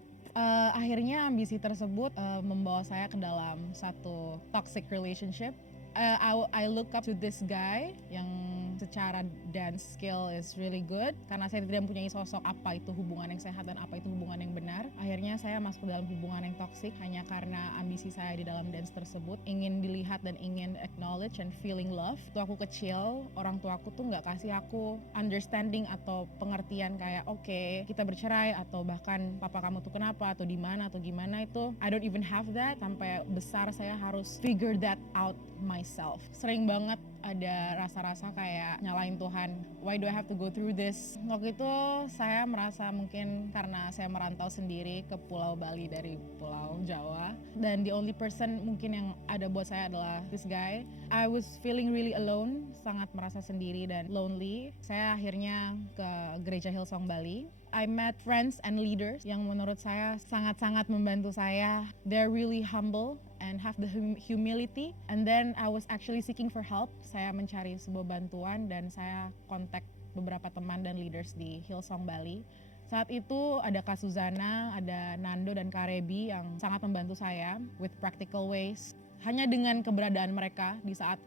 Akhirnya ambisi tersebut membawa saya ke dalam satu toxic relationship. I look up to this guy yang secara dance skill is really good, karena saya tidak mempunyai sosok apa itu hubungan yang sehat dan apa itu hubungan yang benar. Akhirnya saya masuk ke dalam hubungan yang toksik hanya karena ambisi saya di dalam dance tersebut, ingin dilihat dan ingin acknowledge and feeling love. Waktu aku kecil, orang tua aku tuh nggak kasih aku understanding atau pengertian kayak oke, kita bercerai atau bahkan papa kamu tuh kenapa atau di mana atau gimana, itu I don't even have that. Sampai besar saya harus figure that out myself. Sering banget ada rasa-rasa kayak nyalain Tuhan. Why do I have to go through this? Waktu itu saya merasa mungkin karena saya merantau sendiri ke Pulau Bali dari Pulau Jawa, dan the only person mungkin yang ada buat saya adalah this guy. I was feeling really alone, sangat merasa sendiri dan lonely. Saya akhirnya ke gereja Hillsong Bali. I met friends and leaders yang menurut saya sangat-sangat membantu saya. They're really humble and have the humility. And then I was actually seeking for help. Saya mencari sebuah bantuan dan saya kontak beberapa teman dan leaders di Hillsong Bali. Saat itu ada Kak Suzana, ada Nando dan Kak Rebi yang sangat membantu saya with practical ways. Hanya dengan keberadaan mereka di saat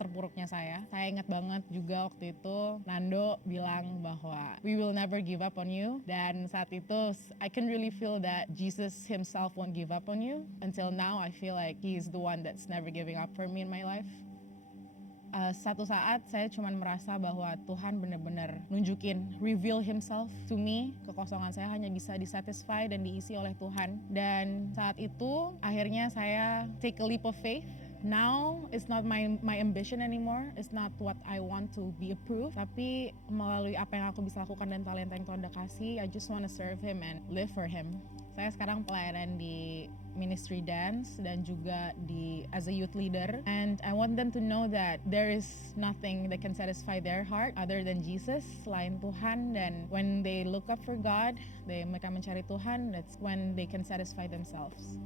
terpuruknya saya ingat banget juga waktu itu Nando bilang bahwa we will never give up on you, dan saat itu I can really feel that Jesus himself won't give up on you. Until now I feel like he is the one that's never giving up for me in my life. Satu saat saya cuma merasa bahwa Tuhan benar-benar nunjukin, reveal himself to me. Kekosongan saya hanya bisa disatisfy dan diisi oleh Tuhan. Dan saat itu akhirnya saya take a leap of faith. Now it's not my ambition anymore. It's not what I want to be approved. Tapi melalui apa yang aku bisa lakukan dan talenta yang Tuhan udah kasih, I just want to serve him and live for him. Saya sekarang pelayanan di ministry dance dan juga as a youth leader, and I want them to know that there is nothing that can satisfy their heart other than Jesus, selain Tuhan. Dan when they look up for God, mereka mencari Tuhan, that's when they can satisfy themselves.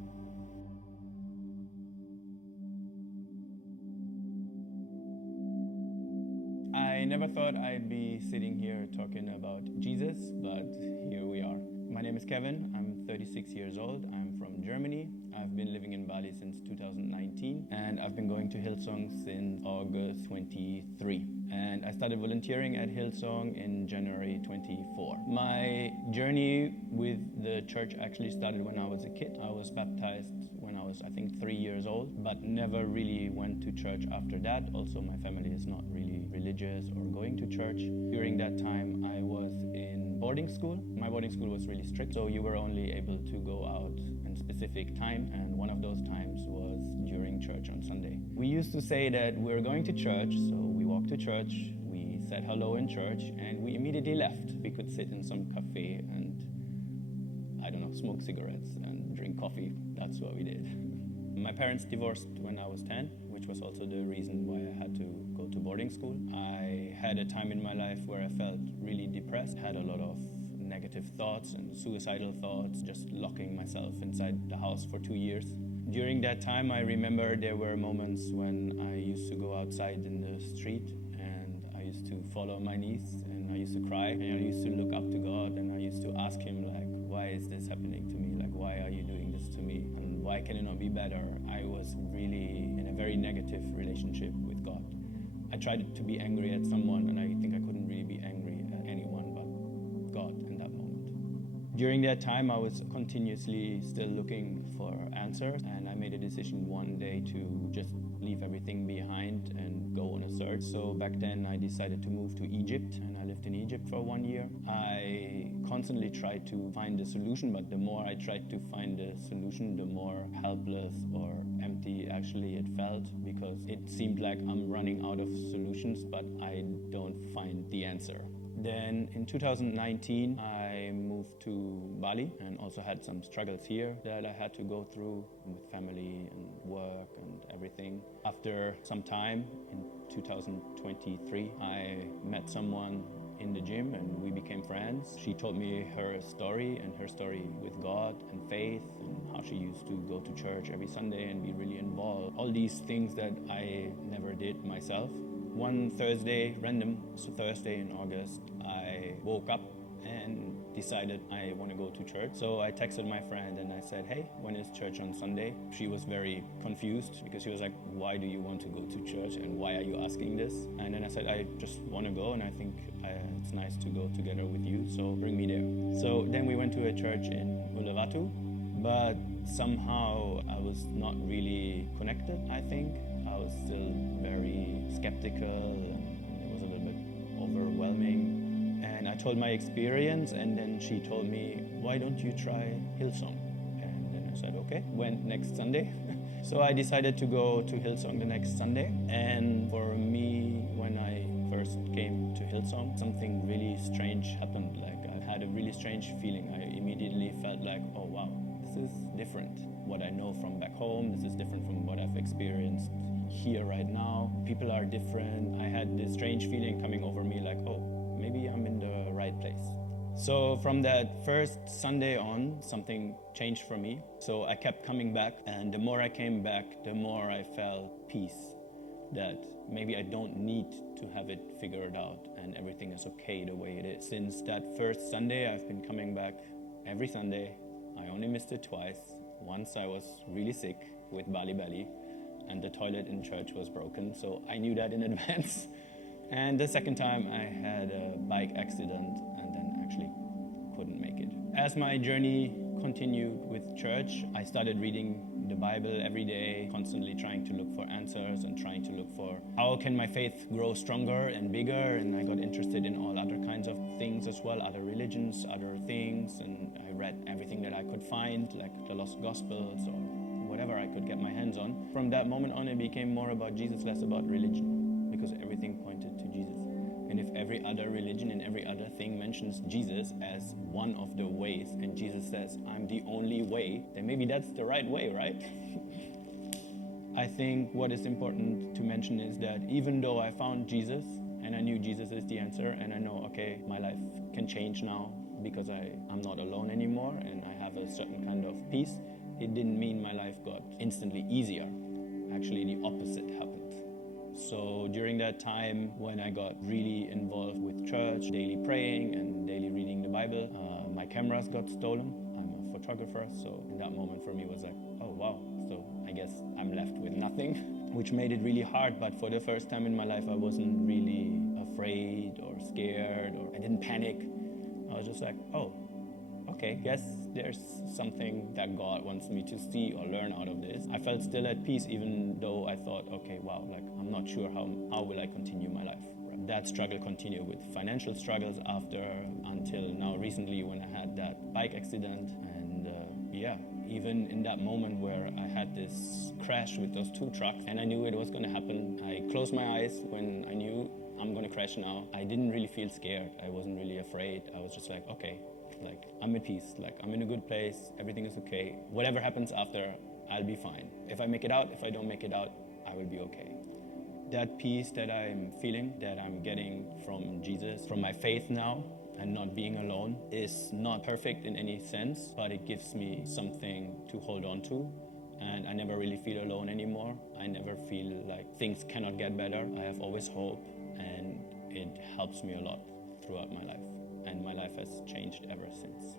I never thought I'd be sitting here talking about Jesus, but here we are. My name is Kevin. I'm 36 years old. I'm from Germany. I've been living in Bali since 2019, and I've been going to Hillsong since August 23. And I started volunteering at Hillsong in January 24. My journey with the church actually started when I was a kid. I was baptized when I was, I think, 3 years old, but never really went to church after that. Also, my family is not really religious or going to church. During that time, I was in boarding school. My boarding school was really strict, so you were only able to go out in specific time, and one of those times was during church on Sunday. We used to say that we're going to church, so we walked to church, we said hello in church, and we immediately left. We could sit in some cafe and, I don't know, smoke cigarettes and drink coffee. That's what we did. My parents divorced when I was 10, which was also the reason why I had to go to boarding school. I had a time in my life where I felt really depressed, had a lot of negative thoughts and suicidal thoughts, just locking myself inside the house for 2 years. During that time, I remember there were moments when I used to go outside in the street and I used to fall on my knees and I used to cry and I used to look up to God and I used to ask Him, like, why is this happening to me? Like, why are you doing this to me? And why can it not be better? I was really in a very negative relationship with God. I tried to be angry at someone and I think I couldn't really be angry at anyone but God in that moment. During that time, I was continuously still looking for answers, and I made a decision one day to just leave everything behind and go on a search. So back then, I decided to move to Egypt, and I lived in Egypt for 1 year. I constantly tried to find a solution, but the more I tried to find a solution, the more helpless or empty actually it felt, because it seemed like I'm running out of solutions, but I don't find the answer. Then in 2019, I moved to Bali and also had some struggles here that I had to go through with family and work and everything. After some time in 2023, I met someone in the gym and we became friends. She told me her story and her story with God and faith and how she used to go to church every Sunday and be really involved. All these things that I never did myself. One Thursday, Thursday in August, I woke up and decided I want to go to church. So I texted my friend and I said, hey, when is church on Sunday? She was very confused because she was like, why do you want to go to church and why are you asking this? And then I said, I just want to go and I think it's nice to go together with you, so bring me there. So then we went to a church in Uluwatu, but somehow I was not really connected, I think. I was still very skeptical and it was a little bit overwhelming. And I told my experience and then she told me, why don't you try Hillsong? And then I said, okay, went next Sunday. So I decided to go to Hillsong the next Sunday. And for me, when I first came to Hillsong, something really strange happened. Like I had a really strange feeling. I immediately felt like, oh wow, this is different. What I know from back home, this is different from what I've experienced here right now. People are different. I had this strange feeling coming over me like, oh, maybe I'm in the right place. So from that first Sunday on, something changed for me. So I kept coming back, and the more I came back, the more I felt peace, that maybe I don't need to have it figured out and everything is okay the way it is. Since that first Sunday, I've been coming back every Sunday. I only missed it twice. Once I was really sick with Bali Belly, and the toilet in church was broken, so I knew that in advance. And the second time I had a bike accident and then actually couldn't make it. As my journey continued with church, I started reading the Bible every day, constantly trying to look for answers and trying to look for how can my faith grow stronger and bigger. And I got interested in all other kinds of things as well, other religions, other things, and I read everything that I could find, like the Lost Gospels or whatever I could get my hands on. From that moment on, it became more about Jesus, less about religion, because everything pointed to Jesus. And if every other religion and every other thing mentions Jesus as one of the ways, and Jesus says, I'm the only way, then maybe that's the right way, right? I think what is important to mention is that even though I found Jesus, and I knew Jesus is the answer, and I know, okay, my life can change now because I'm not alone anymore, and I have a certain kind of peace, it didn't mean my life got instantly easier. Actually, the opposite happened. So during that time when I got really involved with church, daily praying and daily reading the Bible, my cameras got stolen. I'm a photographer, so in that moment for me was like, oh wow, so I guess I'm left with nothing, which made it really hard. But for the first time in my life, I wasn't really afraid or scared, or I didn't panic. I was just like, oh, okay, guess there's something that God wants me to see or learn out of this. I felt still at peace, even though I thought, okay, wow, like I'm not sure how will I continue my life. That struggle continued with financial struggles until now recently when I had that bike accident. And even in that moment where I had this crash with those two trucks and I knew it was going to happen, I closed my eyes when I knew I'm going to crash now. I didn't really feel scared. I wasn't really afraid. I was just like, okay, like I'm at peace, like I'm in a good place, everything is okay. Whatever happens after, I'll be fine. If I make it out, if I don't make it out, I will be okay. That peace that I'm feeling, that I'm getting from Jesus, from my faith now, and not being alone is not perfect in any sense, but it gives me something to hold on to. And I never really feel alone anymore. I never feel like things cannot get better. I have always hope, and it helps me a lot throughout my life. And my life has changed ever since.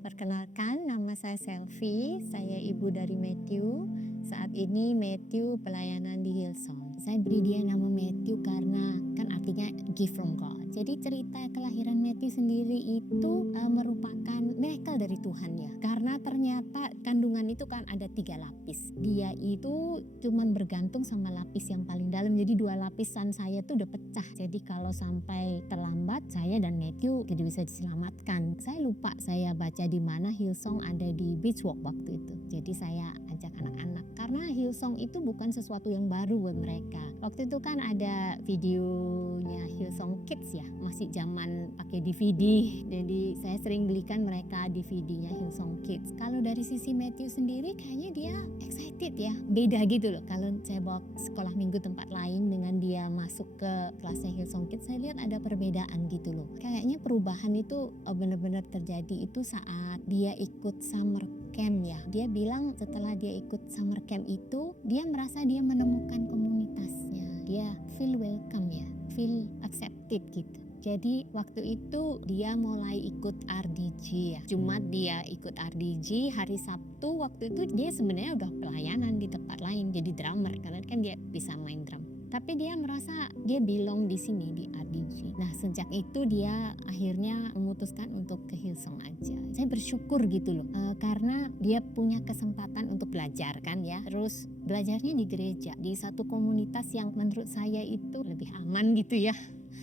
Perkenalkan, nama saya Selvi, saya ibu dari Matthew. Saat ini Matthew pelayanan di Hillsong. Saya beri dia nama Matthew karena kan artinya gift from God. Jadi cerita kelahiran Matthew sendiri itu merupakan miracle dari Tuhan ya. Karena ternyata kandungan itu kan ada 3 lapis. Dia itu cuman bergantung sama lapis yang paling dalam. Jadi 2 lapisan saya tuh udah pecah. Jadi kalau sampai terlambat saya dan Matthew tidak bisa diselamatkan. Saya lupa saya baca di mana Hillsong ada di Beach Walk waktu itu. Jadi saya ajak anak-anak karena Hillsong itu bukan sesuatu yang baru buat mereka. Waktu itu kan ada videonya Hillsong Kids ya, masih zaman pakai DVD. Jadi saya sering belikan mereka DVD-nya Hillsong Kids. Kalau dari sisi Matthew sendiri kayaknya dia excited ya, beda gitu loh. Kalau saya bawa sekolah minggu tempat lain dengan dia masuk ke kelasnya Hillsong Kids, saya lihat ada perbedaan gitu loh. Kayaknya perubahan itu benar-benar terjadi itu saat dia ikut summer camp ya. Dia bilang setelah dia ikut summer camp itu dia merasa dia menemukan komunitasnya. Dia feel welcome ya, feel accepted gitu. Jadi waktu itu dia mulai ikut RDG ya. Jumat dia ikut RDG, hari Sabtu waktu itu dia sebenarnya udah pelayanan di tempat lain jadi drummer karena kan dia bisa main drum. Tapi dia merasa dia belong di sini di RDG. Nah sejak itu dia akhirnya memutuskan untuk ke Hillsong aja. Saya bersyukur gitu loh karena dia punya kesempatan untuk belajar kan ya. Terus belajarnya di gereja di satu komunitas yang menurut saya itu lebih aman gitu ya.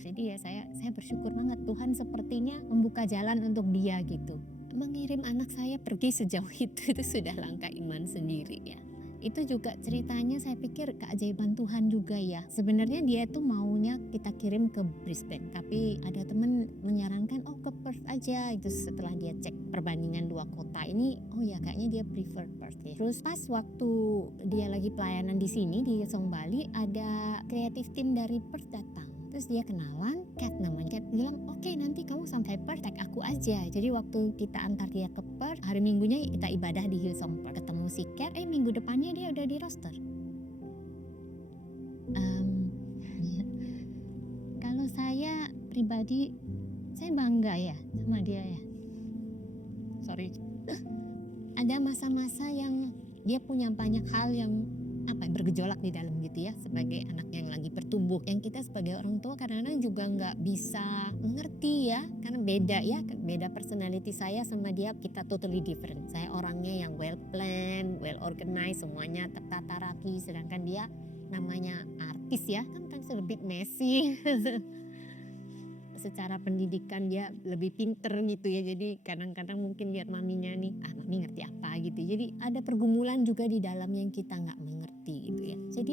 Jadi ya saya bersyukur banget Tuhan sepertinya membuka jalan untuk dia gitu. Mengirim anak saya pergi sejauh itu sudah langkah iman sendiri ya. Itu juga ceritanya saya pikir keajaiban Tuhan juga ya. Sebenarnya dia tuh maunya kita kirim ke Brisbane, tapi ada teman menyarankan ke Perth aja. Itu setelah dia cek perbandingan 2 kota ini, ya kayaknya dia prefer Perth ya. Terus pas waktu dia lagi pelayanan di sini di Hillsong Bali, ada kreatif tim dari Perth datang. Terus dia kenalan, Kat namanya. Kat bilang, oke, nanti kamu sampai Perth, tag aku aja. Jadi waktu kita antar dia ke Perth, hari Minggunya kita ibadah di Hillsong Perth. Ketemu si Kat, minggu depannya dia udah di roster. Kalau saya pribadi, saya bangga ya sama dia ya. Sorry. Ada masa-masa yang dia punya banyak hal yang bergejolak di dalam gitu ya sebagai anak yang lagi bertumbuh, yang kita sebagai orang tua kadang-kadang juga nggak bisa mengerti ya karena beda personality saya sama dia, kita totally different. Saya orangnya yang well planned, well organized, semuanya tertata rapi, sedangkan dia namanya artis ya kan lebih messy. Secara pendidikan dia lebih pinter gitu ya, jadi kadang-kadang mungkin lihat maminya nih, mami ngerti apa gitu, jadi ada pergumulan juga di dalam yang kita nggak mengerti gitu ya. Jadi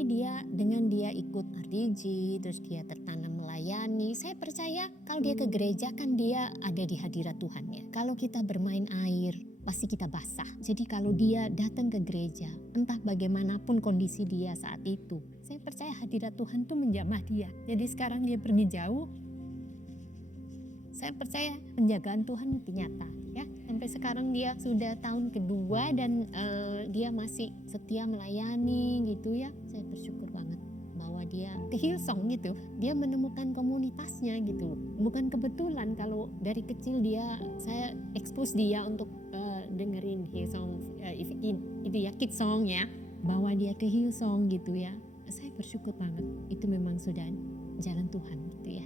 dengan dia ikut RDG, terus dia tertanam melayani, saya percaya kalau dia ke gereja kan dia ada di hadirat Tuhan ya. Kalau kita bermain air pasti kita basah, jadi kalau dia datang ke gereja entah bagaimanapun kondisi dia saat itu, saya percaya hadirat Tuhan tuh menjamah dia. Jadi sekarang dia pergi jauh, saya percaya penjagaan Tuhan lebih nyata ya. Sampai sekarang dia sudah tahun kedua dan dia masih setia melayani gitu ya. Saya bersyukur banget bahwa dia ke Hillsong gitu. Dia menemukan komunitasnya gitu. Bukan kebetulan kalau dari kecil saya expose dia untuk dengerin Hillsong itu ya Kids Song ya. Bawa dia ke Hillsong gitu ya. Saya bersyukur banget. Itu memang sudah jalan Tuhan gitu ya.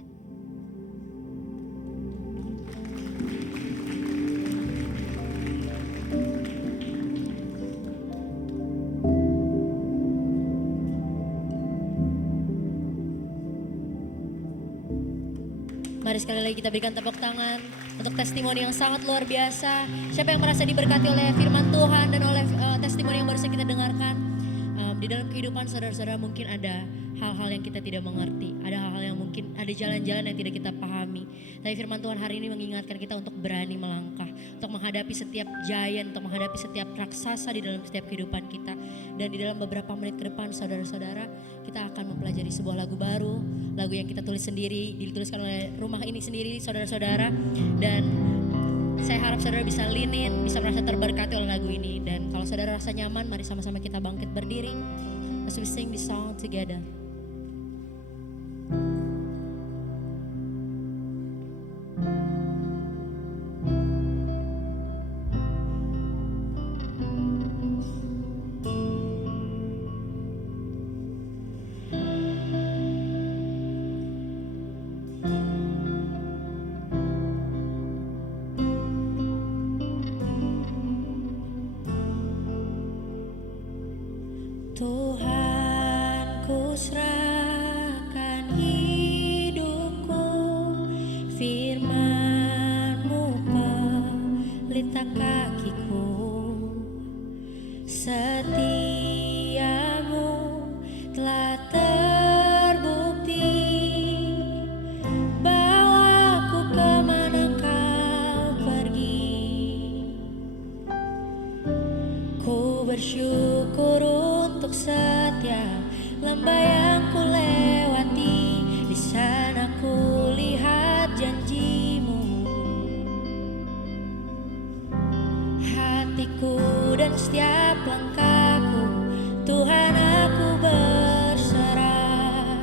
Mari sekali lagi kita berikan tepuk tangan untuk testimoni yang sangat luar biasa. Siapa yang merasa diberkati oleh firman Tuhan dan oleh testimoni yang barusan kita dengarkan. Di dalam kehidupan saudara-saudara mungkin ada hal-hal yang kita tidak mengerti. Ada hal-hal yang mungkin ada jalan-jalan yang tidak kita pahami. Tapi firman Tuhan hari ini mengingatkan kita untuk berani melangkah. untuk menghadapi setiap giant, untuk menghadapi setiap raksasa di dalam setiap kehidupan kita. Dan di dalam beberapa menit ke depan saudara-saudara, kita akan mempelajari sebuah lagu baru, lagu yang kita tulis sendiri, dituliskan oleh rumah ini sendiri saudara-saudara. Dan saya harap saudara bisa lean in, bisa merasa terberkati oleh lagu ini. Dan kalau saudara rasa nyaman, mari sama-sama kita bangkit berdiri as we sing this song together. Tuhan, ku serahkan hidupku, firman-Mu pelita kakiku, setia-Mu telah terbukti, bawaku kemana Kau pergi. Ku bersyukur untuk setiap lembah yang ku lewati, di sana ku lihat janji-Mu. Hatiku dan setiap langkahku, Tuhan aku berserah.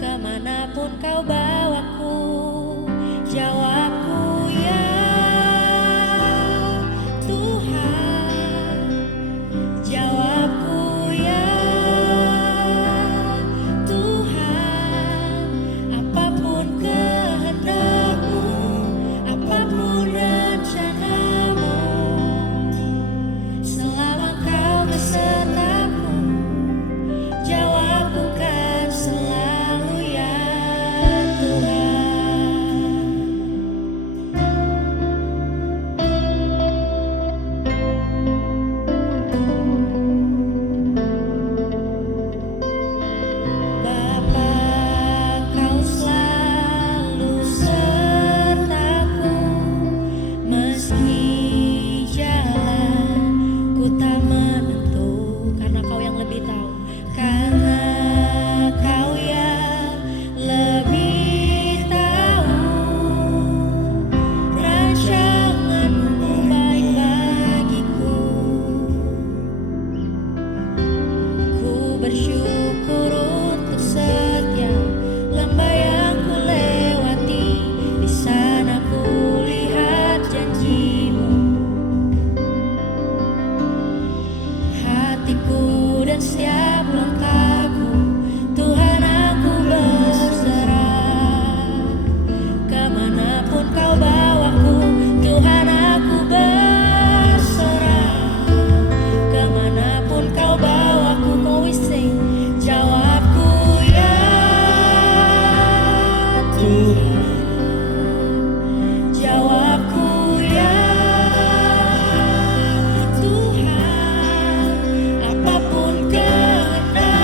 Kemanapun Kau bawaku, jawabku ya Tuhan, jawabku ya Tuhan. Apapun kehendak-Mu, apapun rencana-Mu, selama Kau besertaku, jawabku kan selalu ya Tuhan. Bapa, Kau selalu sertaku, meski jalan ku tak menentu, karena Kau yang lebih tahu, karena Kau yang lebih tahu. Rancangan-Mu baik bagiku. Ku bersyukur untuk setiap lembah yang ku lewati, di sana ku lihat janji-Mu. Hatiku dan setiap langkahku, Tuhan aku berserah. Kemanapun Kau bawaku, Tuhan aku berserah. Kemanapun Kau bawaku, kau sing, jawabku ya Tuhan, jawabku ya Tuhan. Apapun kehendak-Mu,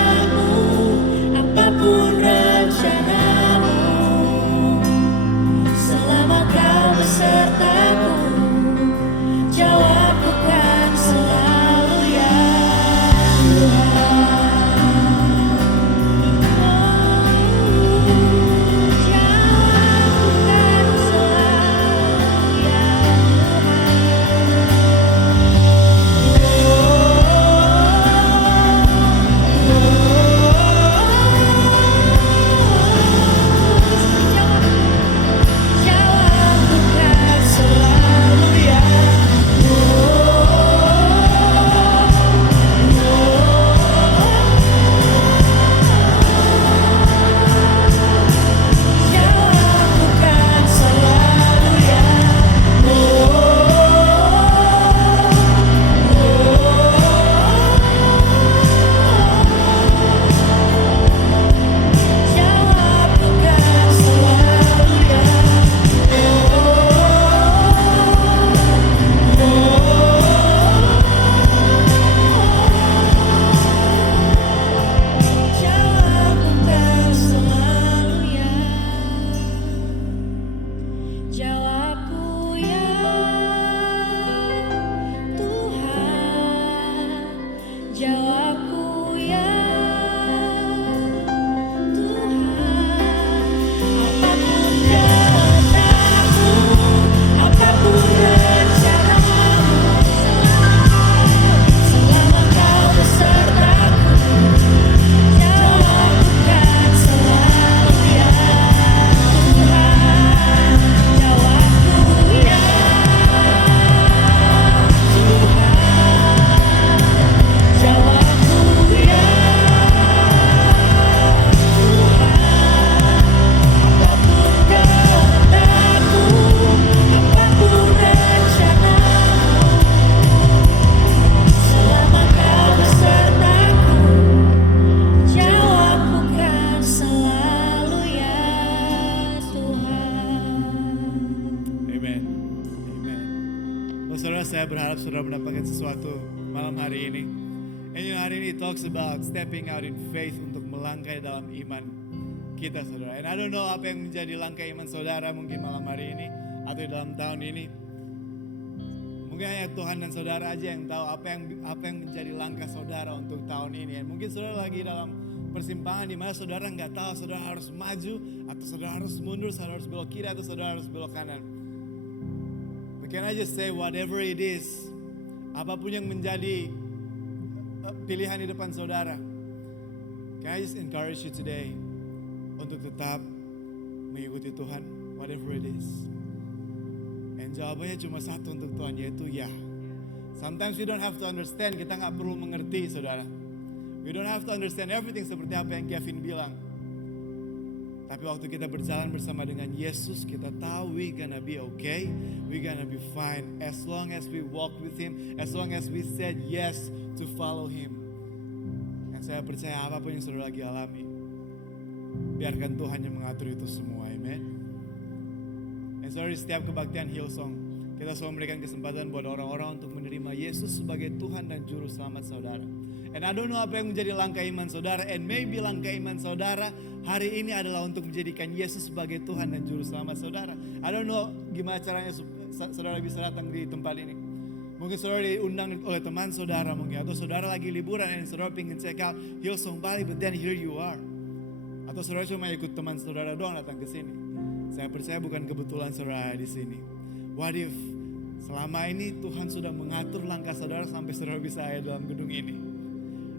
harap saudara mendapatkan sesuatu malam hari ini. And hari ini talks about stepping out in faith untuk melangkah dalam iman kita, saudara. And I don't know apa yang menjadi langkah iman saudara mungkin malam hari ini atau dalam tahun ini. Mungkin hanya Tuhan dan saudara aja yang tahu apa yang menjadi langkah saudara untuk tahun ini. And mungkin saudara lagi dalam persimpangan di mana saudara nggak tahu saudara harus maju atau saudara harus mundur, saudara harus belok kiri atau saudara harus belok kanan. But can I just say whatever it is, apapun yang menjadi pilihan di depan saudara, can I just encourage you today untuk tetap mengikuti Tuhan, whatever it is. And jawabannya cuma satu untuk Tuhan, yaitu ya. Sometimes we don't have to understand, kita nggak perlu mengerti, saudara. We don't have to understand everything seperti apa yang Kevin bilang. Tapi waktu kita berjalan bersama dengan Yesus, kita tahu we gonna be okay, we gonna be fine. As long as we walk with Him, as long as we said yes to follow Him. Dan saya percaya apapun yang saudara lagi alami, biarkan Tuhan yang mengatur itu semua, amen. Dan saudara, di setiap kebaktian Hillsong, kita selalu memberikan kesempatan buat orang-orang untuk menerima Yesus sebagai Tuhan dan Juru Selamat saudara. And I don't know apa yang menjadi langkah iman saudara, and maybe langkah iman saudara hari ini adalah untuk menjadikan Yesus sebagai Tuhan dan Juru Selamat saudara. I don't know gimana caranya saudara bisa datang di tempat ini. Mungkin saudara diundang oleh teman saudara mungkin, atau saudara lagi liburan dan saudara pengen check out Hillsong Bali, but then here you are. Atau saudara cuma ikut teman saudara doang datang ke sini. Saya percaya bukan kebetulan saudara di sini. What if selama ini Tuhan sudah mengatur langkah saudara sampai saudara bisa ada dalam gedung ini?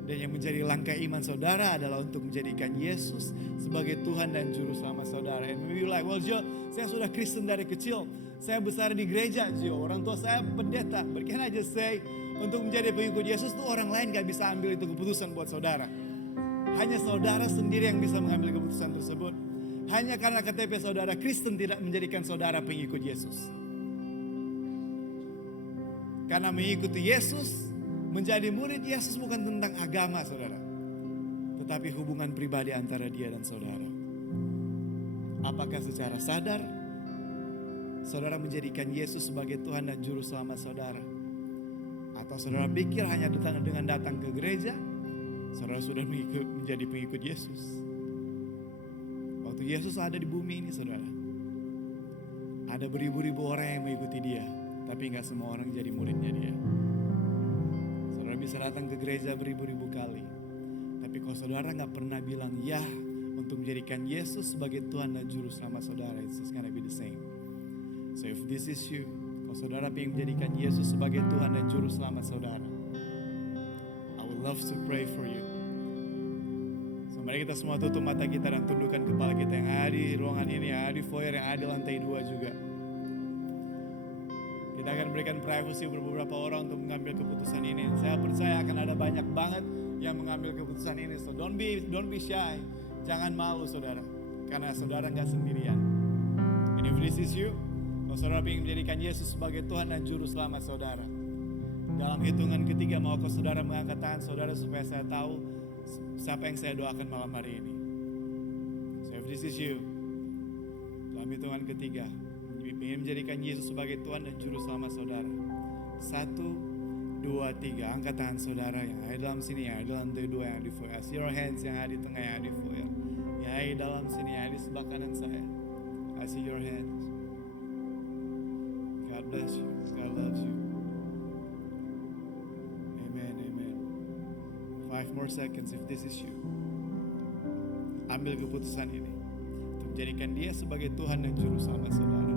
Dan yang menjadi langkah iman saudara adalah untuk menjadikan Yesus sebagai Tuhan dan Juru Selamat saudara. And maybe like, well Jo, saya sudah Kristen dari kecil. Saya besar di gereja Jo, orang tua saya pendeta. But can I just say, untuk menjadi pengikut Yesus tuh orang lain gak bisa ambil itu keputusan buat saudara. Hanya saudara sendiri yang bisa mengambil keputusan tersebut. Hanya karena KTP saudara Kristen tidak menjadikan saudara pengikut Yesus. Karena mengikuti Yesus, menjadi murid Yesus bukan tentang agama saudara, tetapi hubungan pribadi antara dia dan saudara. Apakah secara sadar saudara menjadikan Yesus sebagai Tuhan dan Juru Selamat saudara? Atau saudara pikir hanya dengan datang ke gereja, saudara sudah menjadi pengikut Yesus? Waktu Yesus ada di bumi ini saudara, ada beribu-ribu orang yang mengikuti dia, tapi gak semua orang jadi muridnya dia. Bisa datang ke gereja beribu-ribu kali, tapi kalau saudara gak pernah bilang ya untuk menjadikan Yesus sebagai Tuhan dan Juru Selamat saudara, it's just gonna be the same. So if this is you, kalau saudara ingin menjadikan Yesus sebagai Tuhan dan Juru Selamat saudara, I would love to pray for you. So mari kita semua tutup mata kita dan tundukkan kepala kita, yang ada di ruangan ini, yang ada di foyer, yang ada di lantai 2 juga. Kita akan berikan privacy beberapa orang untuk mengambil keputusan ini. Saya percaya akan ada banyak banget yang mengambil keputusan ini. So don't be shy. Jangan malu saudara, karena saudara nggak sendirian. And if this is you, kalau saudara ingin menjadikan Yesus sebagai Tuhan dan Juru Selamat saudara, dalam hitungan ketiga maukah saudara mengangkat tangan saudara supaya saya tahu siapa yang saya doakan malam hari ini. So if this is you, dalam hitungan ketiga, ingin menjadikan Yesus sebagai Tuhan dan Juru Selamat saudara. 1, 2, 3. Angkat tangan saudara yang ada dalam sini, yang ada dalam lantai 2, yang ada di foyer. See your hands yang ada di tengah, yang ada di foyer. Yang ada di dalam sini, yang ada di sebelah kanan saya. I see your hands. God bless you. God loves you. Amen, amen. 5 more seconds if this is you. Ambil keputusan ini untuk menjadikan dia sebagai Tuhan dan Juru Selamat saudara.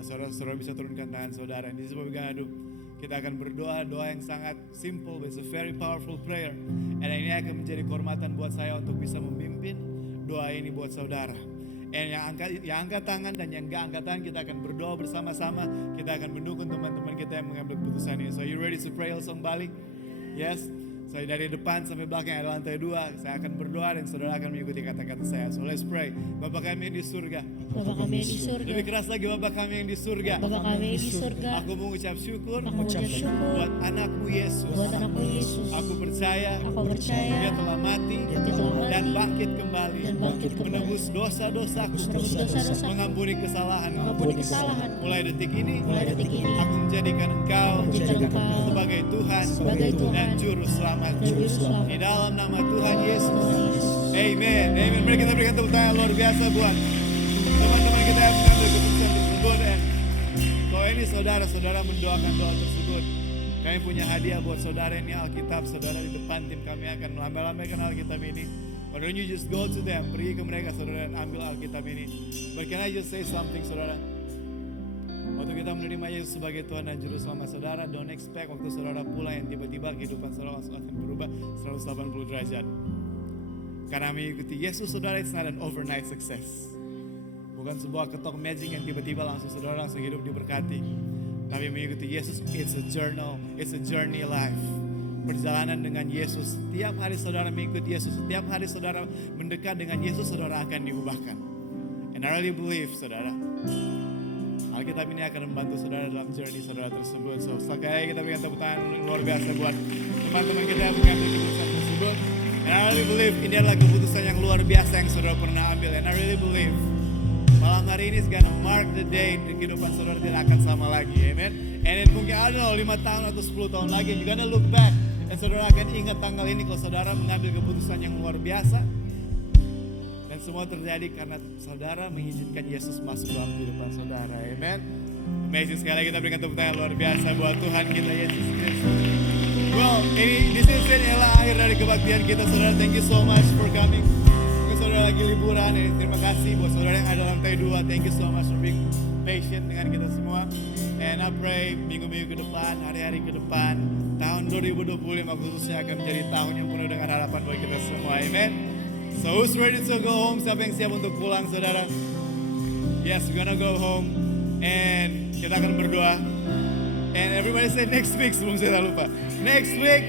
Saudara bisa turunkan tangan saudara. Ini sebab kita akan berdoa, doa yang sangat simple, but it's a very powerful prayer. Dan ini akan menjadi kehormatan buat saya untuk bisa memimpin doa ini buat saudara. And yang angkat tangan dan yang gak angkat tangan, kita akan berdoa bersama-sama. Kita akan mendukung teman-teman kita yang mengambil keputusan ini. So you ready to pray Hillsong Bali? Yes. Saya dari depan sampai belakang ada lantai 2. Saya akan berdoa dan saudara akan mengikuti kata-kata saya. So let's pray. Bapa kami yang di surga. Bapa kami yang di surga. Lebih keras lagi, Bapa kami yang di surga. Bapa kami yang di surga. Aku mengucap syukur Aku mengucap syukur buat anakmu Yesus. buat anakmu Yesus. Aku percaya Aku percaya dia telah mati Dia telah mati dan bangkit kembali. dan bangkit kembali. Menebus dosa-dosaku. Menebus dosa-dosaku. Mengampuni kesalahan. Mengampuni kesalahan. Mulai detik ini, Mulai detik ini, aku menjadikan Engkau menjadikan Engkau sebagai Tuhan sebagai Tuhan dan Juru Selamat. dan Juru Selamat. Di dalam nama Tuhan Yesus. Amen. Amen. Mari kita berikan tepuk tangan luar biasa buat teman-teman kita yang mengambil keputusan tersebut. Dan kalau ini saudara mendoakan doa tersebut, kami punya hadiah buat saudara ini Alkitab. Saudara di depan tim kami akan melambai-lambaikan Alkitab ini. Why don't you just go to them, pergi ke mereka saudara dan ambil Alkitab ini. But can I just say something saudara? Waktu kita menerima Yesus sebagai Tuhan dan Juru Selamat saudara, don't expect waktu saudara pulang yang tiba-tiba kehidupan saudara langsung akan berubah 180 derajat. Karena mengikuti Yesus saudara, it's not an overnight success. Bukan sebuah ketok magic yang tiba-tiba saudara langsung hidup diberkati. Tapi mengikuti Yesus, it's a journey life. Perjalanan dengan Yesus. Setiap hari saudara mengikuti Yesus, setiap hari saudara mendekat dengan Yesus, saudara akan diubahkan. And I really believe saudara, Alkitab ini akan membantu saudara dalam journey saudara tersebut. So sekali kita berikan tepuk tangan luar biasa buat teman-teman kita yang mengambil keputusan tersebut. And I really believe ini adalah keputusan yang luar biasa yang saudara pernah ambil. And I really believe malam hari ini is gonna mark the day di kehidupan saudara tidak akan sama lagi. Amen. And it mungkin I don't know 5 tahun atau 10 tahun lagi you're gonna look back dan saudara akan ingat tanggal ini kalau saudara mengambil keputusan yang luar biasa. Dan semua terjadi karena saudara mengizinkan Yesus masuk dalam kehidupan saudara. Amen. Amazing sekali lagi kita berikan tepuk tangan luar biasa buat Tuhan kita Yesus Kristus. Well, ini adalah akhir dari kebaktian kita saudara. Thank you so much for coming. Mungkin saudara lagi liburan. Terima kasih buat saudara yang ada lantai 2. Thank you so much for being patient dengan kita semua. And I pray minggu-minggu ke depan, hari-hari ke depan, tahun 2025 khususnya akan menjadi tahun yang penuh dengan harapan bagi kita semua. Amen. So who's ready to go home? Siapa yang siap untuk pulang saudara? Yes, we're gonna go home. And kita akan berdoa. And everybody say next week sebelum saya lupa. Next week,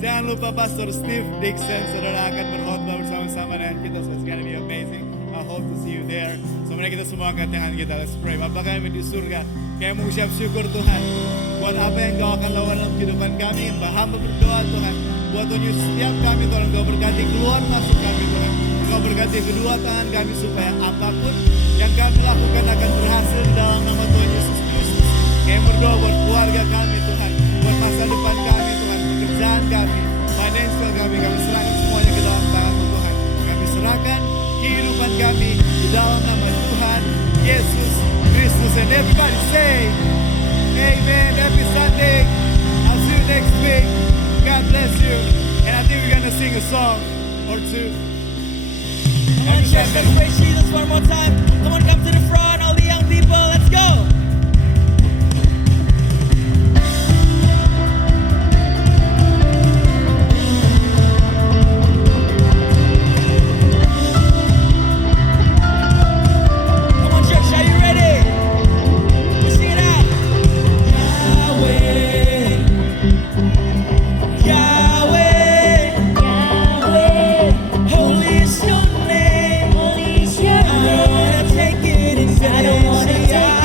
jangan lupa Pastor Steve Dixon saudara akan berkhotbah bersama-sama dengan kita. So it's gonna be amazing. I hope to see you there. So mari kita semua angkat tangan kita. Let's pray. Bapa kami di surga, kami mengucap syukur Tuhan buat apa yang Kau akan lakukan dalam kehidupan kami. Hamba berdoa Tuhan buat Tuhan setiap kami Tuhan, Kau berkati keluar masuk kami Tuhan. Kau berkati kedua tangan kami supaya apapun yang kami lakukan akan berhasil di dalam nama Tuhan Yesus Kristus. Kami berdoa buat keluarga kami Tuhan, buat masa depan kami Tuhan, pekerjaan kami, financial kami serahkan semuanya ke dalam tangan Tuhan. Kami serahkan kehidupan kami di dalam nama Tuhan Yesus Kristus. And everybody say Amen. Happy Sunday. I'll see you next week. God bless you. And I think we're gonna sing a song or two. Come on, church, let's praise Jesus one more time. Come on, come to the front, all the young people, let's go. Come on, church, are you ready? Let's sing it out. Yahweh, Yahweh, Yahweh, holy is your name. I don't wanna take it inside. I don't wanna take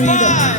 vida.